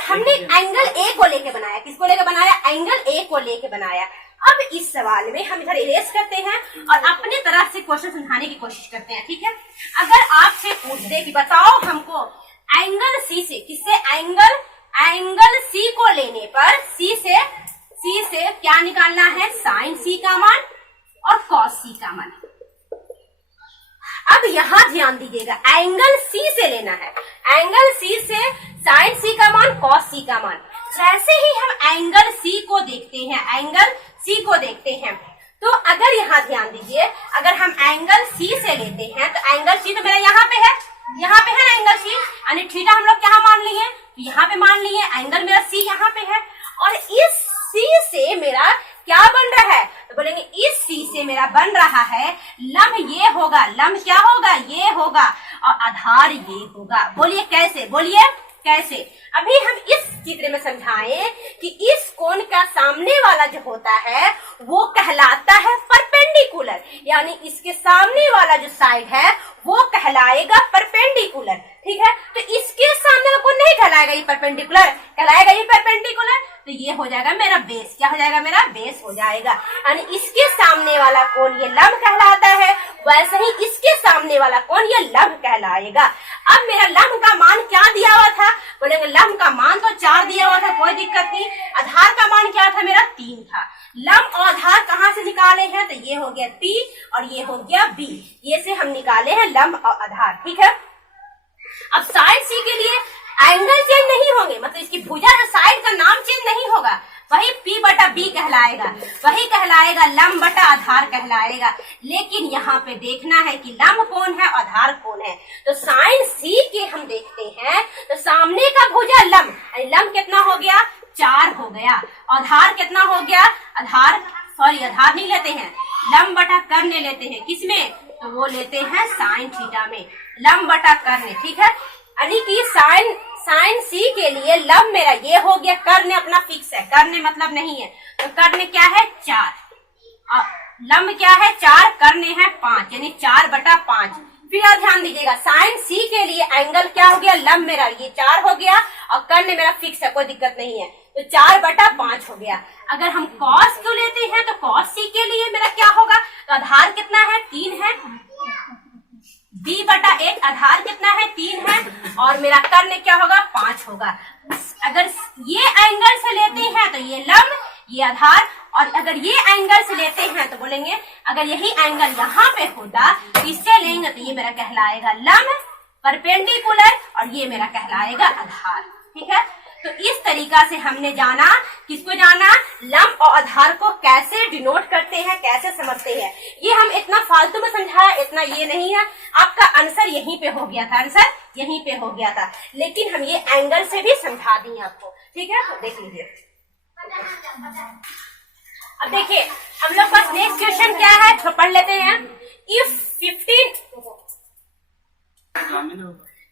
हमने एंगल ए को लेके बनाया। किसको लेके बनाया? एंगल ए को लेके बनाया। अब इस सवाल में हम इधर इरेज करते हैं और अपने तरफ से क्वेश्चन समझाने की कोशिश करते हैं, ठीक है। अगर आपसे पूछ दे कि बताओ हमको एंगल सी से, किससे, एंगल सी को लेने पर सी से क्या निकालना है, साइन सी का मान और कॉस सी का मान। अब यहां ध्यान दीजिएगा, एंगल सी से लेना है, एंगल सी से साइन सी का मान, कॉस सी का मान। जैसे ही हम एंगल सी को देखते हैं, तो अगर यहाँ ध्यान दीजिए, अगर हम एंगल सी से लेते हैं तो एंगल सी तो मेरा यहाँ पे है ना एंगल सी, यानी थीटा हम लोग क्या मान लिए, तो यहाँ पे मान लिए, एंगल मेरा सी यहाँ पे है। और इस सी से मेरा क्या बन रहा है, तो बोलेंगे इस सी से मेरा बन रहा है लंब ये होगा, लंब क्या होगा, ये होगा, और आधार ये होगा। बोलिए कैसे, बोलिए कैसे। अभी हम इस चित्र में समझाएं कि इस कोण का सामने वाला जो होता है वो कहलाता है परपेंडिकुलर, यानी इसके सामने वाला जो साइड है वो कहलाएगा परपेंडिकुलर, ठीक है। तो इसके सामने वाला कोण नहीं कहलाएगा ये परपेंडिकुलर, कहलाएगा ये परपेंडिकुलर, तो ये हो जाएगा मेरा बेस, क्या हो जाएगा, मेरा बेस हो जाएगा। यानी इसके सामने वाला कोण ये लंब कहलाता है, वैसे ही इसके सामने वाला कोण ये लंब कहलाएगा। अब मेरा लंब का मान क्या दिया हुआ था, बोलेंगे लंब का मान तो 4 दिया हुआ था, कोई दिक्कत नहीं। आधार का मान क्या था, मेरा 3 था। लंब और आधार कहाँ से निकाले हैं, तो ये हो गया P और ये हो गया B, ये से हम निकाले हैं लंब और आधार, ठीक है। अब साइड सी के लिए एंगल चेंज नहीं होंगे, मतलब इसकी भुजा जो साइड का नाम चेंज नहीं होगा, वही P बटा B कहलाएगा, वही कहलाएगा लंब बटा आधार कहलाएगा। लेकिन यहाँ पे देखना है कि लंब कौन है, आधार कौन है। तो साइन C के हम देखते हैं, तो सामने का भुजा लंब, लंब कितना हो गया, 4 हो गया। आधार कितना हो गया, आधार नहीं लेते हैं, लंब बटा कर्ण लेते हैं, किसमें, तो वो लेते हैं साइन थीटा में, लंब बटा कर्ण, ठीक है। यानी कि साइन सी के लिए लंब मेरा ये हो गया, कर्ण अपना फिक्स है, कर्ण मतलब नहीं है, तो कर्ण क्या है 4, लंब क्या है 4, कर्ण है 5, यानी 4 बटा 5। फिर आप ध्यान दीजिएगा, साइन सी के लिए एंगल क्या हो गया, लंब मेरा ये 4 हो गया और कर्ण मेरा फिक्स है, कोई दिक्कत नहीं है, तो 4 बटा 5 हो गया। अगर हम कॉस को लेते हैं तो कॉस सी के लिए मेरा क्या होगा, तो आधार कितना है, 3 है, B बटा 1 आधार कितना है, 3 है, और मेरा कर्ण क्या होगा, 5 होगा। अगर ये एंगल से लेते हैं तो ये लंब, ये आधार, और अगर ये एंगल से लेते हैं तो बोलेंगे अगर यही एंगल यहाँ पे होता तो इससे लेंगे तो ये मेरा कहलाएगा लंब परपेंडिकुलर और ये मेरा कहलाएगा आधार, ठीक है। तो इस तरीका से हमने जाना, किसको जाना, लंब और आधार को कैसे डिनोट करते हैं, कैसे समझते हैं। ये हम इतना फालतू में समझाया, इतना ये नहीं है, आपका आंसर यहीं पे हो गया था, आंसर यहीं पे हो गया था, लेकिन हम ये एंगल से भी समझा दिए आपको, ठीक है। तो देख लीजिए, अब देखिए हम लोग पास नेक्स्ट क्वेश्चन क्या है, तो पढ़ लेते हैं। इफ 15,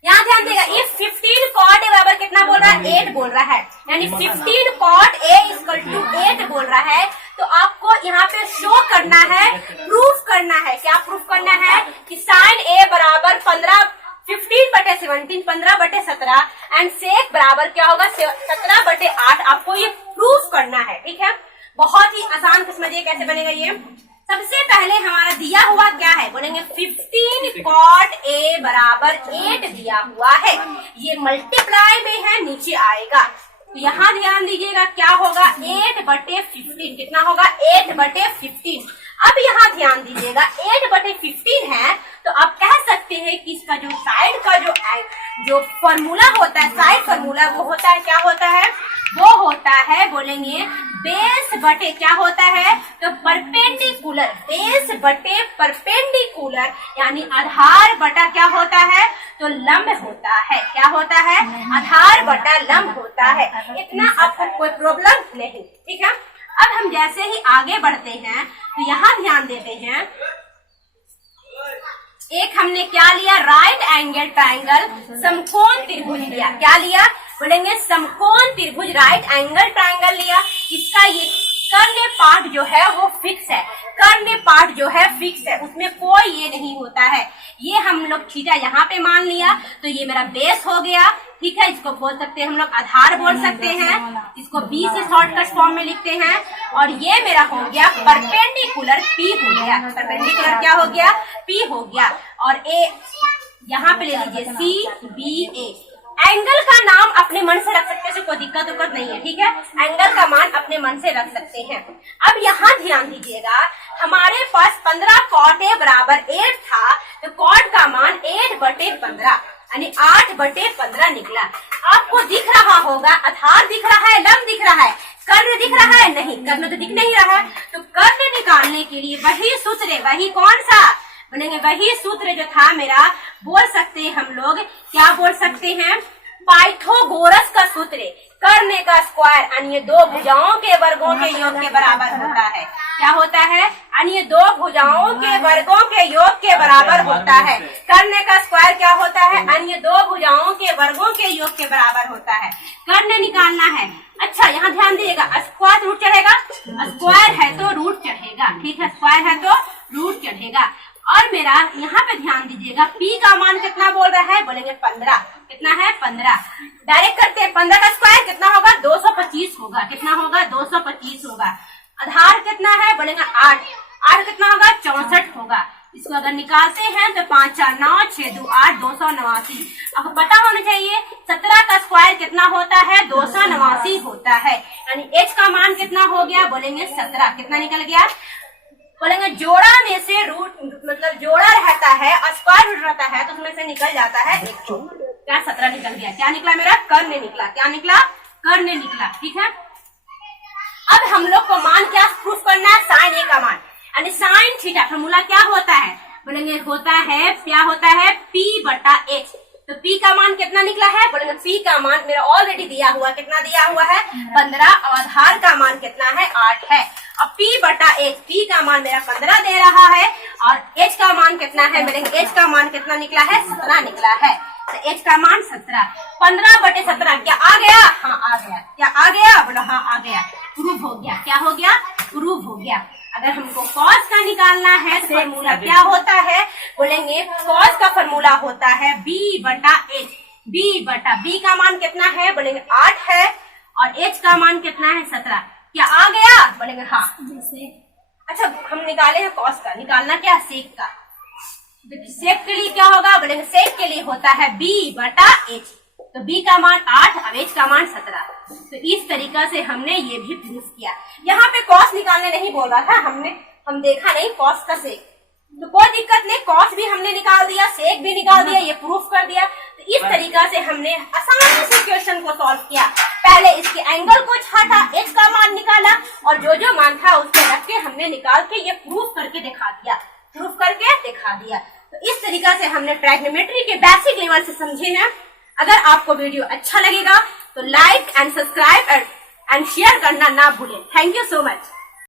यहाँ ध्यान देगा, इफ 15 कॉट ए बराबर कितना बोल रहा है, 8 बोल रहा है, यानी 15 कॉट ए इक्वल टू 8 बोल रहा है। तो आपको यहाँ पे शो करना है, प्रूफ करना है, क्या प्रूफ करना है कि साइन ए बराबर 15/17, 15/17 एंड सेक बराबर क्या होगा 17/8। आपको ये प्रूफ करना है, ठीक है। बहुत ही आसान, समझिए कैसे बनेगा ये। सबसे पहले हमारा दिया हुआ क्या है, बोलेंगे 15 कॉट ए बराबर 8 दिया हुआ है, ये मल्टीप्लाई में है, नीचे आएगा। तो यहाँ ध्यान दीजिएगा क्या होगा, 8/15 कितना होगा, 8/15। अब यहाँ ध्यान दीजिएगा 8/15 है, तो आप कह सकते हैं कि इसका जो साइड का जो फॉर्मूला होता है, साइड फॉर्मूला वो होता है, क्या होता है, वो होता है बोलेंगे बेस बटे क्या होता है, तो परपेंडिकुलर, बेस बटे परपेंडिकुलर, यानी आधार बटा क्या होता है, तो लंब होता है, क्या होता है, आधार बटा लंब होता है। इतना आपको कोई प्रॉब्लम नहीं, ठीक है। अब हम जैसे ही आगे बढ़ते हैं तो यहाँ ध्यान देते हैं, एक हमने क्या लिया, राइट एंगल ट्राइंगल समकोण त्रिभुज लिया, क्या लिया, बोलेंगे समकोण त्रिभुज राइट एंगल ट्राइंगल लिया। इसका ये कर्णीय पार्ट जो है वो फिक्स है, कर्णीय पार्ट जो है फिक्स है, उसमें कोई ये नहीं होता है। ये हम लोग थीटा यहाँ पे मान लिया, तो ये मेरा बेस हो गया, ठीक है। इसको बोल सकते हैं हम लोग आधार बोल सकते हैं, इसको बी से शॉर्टकट फॉर्म में लिखते हैं। और ये मेरा हो गया परपेंडिकुलर पी हो गया, परपेंडिकुलर क्या हो गया, पी हो गया। और ए यहाँ पे ले लीजिए सी बी ए। एंगल का नाम अपने मन से रख सकते हैं, कोई दिक्कत नहीं है, ठीक है। एंगल का मान अपने मन से रख सकते हैं। अब यहाँ ध्यान दीजिएगा, हमारे पास 15 cot A बराबर 8 था, तो cot का मान 8/15 यानी 8/15 निकला। आपको दिख रहा होगा, आधार दिख रहा है, लंब दिख रहा है, कर्ण दिख रहा है, नहीं कर्ण तो दिख नहीं रहा है। तो कर्ण निकालने के लिए वही सूत्र, वही कौन सा बनेंगे, वही सूत्र जो था मेरा, बोल सकते हैं हम लोग, क्या बोल सकते हैं, पाइथागोरस का सूत्र, कर्ण का स्क्वायर यानी ये दो भुजाओं के वर्गों के योग के बराबर होता है। क्या होता है, यानी ये दो भुजाओं के वर्गों के योग के बराबर होता है। कर्ण का स्क्वायर क्या होता है, यानी ये दो भुजाओं के वर्गों के योग के बराबर होता है। कर्ण निकालना है। अच्छा यहाँ ध्यान दीजिएगा, स्क्वायर रूट चढ़ेगा, स्क्वायर है तो रूट चढ़ेगा, ठीक है, स्क्वायर है तो रूट चढ़ेगा। और मेरा यहाँ पे ध्यान दीजिएगा, P का मान कितना बोल रहा है, बोलेंगे 15, कितना है 15। डायरेक्ट करते हैं, 15 का स्क्वायर कितना होगा, 225 होगा, कितना होगा 225 होगा। आधार कितना है, बोलेंगे 8, 8 कितना होगा 64 होगा। इसको अगर निकालते हैं तो 5 4 9 6 2 8 289। आपको पता होना चाहिए 17 का स्क्वायर कितना होता है, 289 होता है। यानी H का मान कितना हो गया, बोलेंगे 17, कितना निकल गया, बोलेंगे जोड़ा में से रूट मतलब जोड़ा रहता है और स्क्वायर रूट रहता है तो उसमें से निकल जाता है 1। क्या 17 निकल गया, क्या निकला मेरा, कर्ण निकला, क्या निकला, कर्ण निकला, ठीक है। अब हम लोग को मान क्या प्रूफ करना है, साइन ए का मान, यानी साइन थीटा फॉर्मूला क्या होता है, बोलेंगे होता है, क्या होता है, P/H। तो P का मान कितना निकला है, बोलेंगे P का मान मेरा ऑलरेडी दिया हुआ, कितना दिया हुआ है 15, और आधार का मान कितना है 8 है। अब P/H, P का मान मेरा 15 दे रहा है और H का मान कितना है, मेरे H का मान कितना निकला है, 17 निकला है। तो H का मान 17, 15/17 क्या आ गया, हाँ आ गया, क्या आ गया, बोलो हाँ आ गया, प्रूफ हो गया, क्या हो गया, प्रूफ हो गया। अगर हमको कॉस का निकालना है तो फॉर्मूला क्या होता है, बोलेंगे कॉस का फॉर्मूला होता है B/H। B का मान कितना है, बोलेंगे 8 है और H का मान कितना है 17, क्या आ गया, बोलेंगे हाँ। जैसे अच्छा हम निकाले हैं कॉस का, निकालना क्या सेक का, सेक के लिए क्या होगा, बोलेंगे सेक के लिए होता है B/H। तो B का मान 8 और H का मान 17। तो इस तरीका से हमने ये भी प्रूफ किया। यहाँ पे कॉस निकालने नहीं बोल रहा था, हम देखा नहीं कॉस का सेक, तो कोई दिक्कत नहीं, कॉस भी हमने निकाल दिया, सेक भी निकाल दिया, ये प्रूफ कर दिया। तो इस तरीका से हमने आसानी से क्वेश्चन को सॉल्व किया। पहले इसके एंगल को छाटा, H का मान निकाला और जो जो मान था उसको रख के हमने निकाल के ये प्रूफ करके दिखा दिया, प्रूफ करके दिखा दिया। तो इस तरीका से हमने ट्राइगोनोमेट्री के बेसिक लेवल से समझे हैं। अगर आपको वीडियो अच्छा लगेगा तो like and subscribe and share करना ना भूलें। Thank you so much.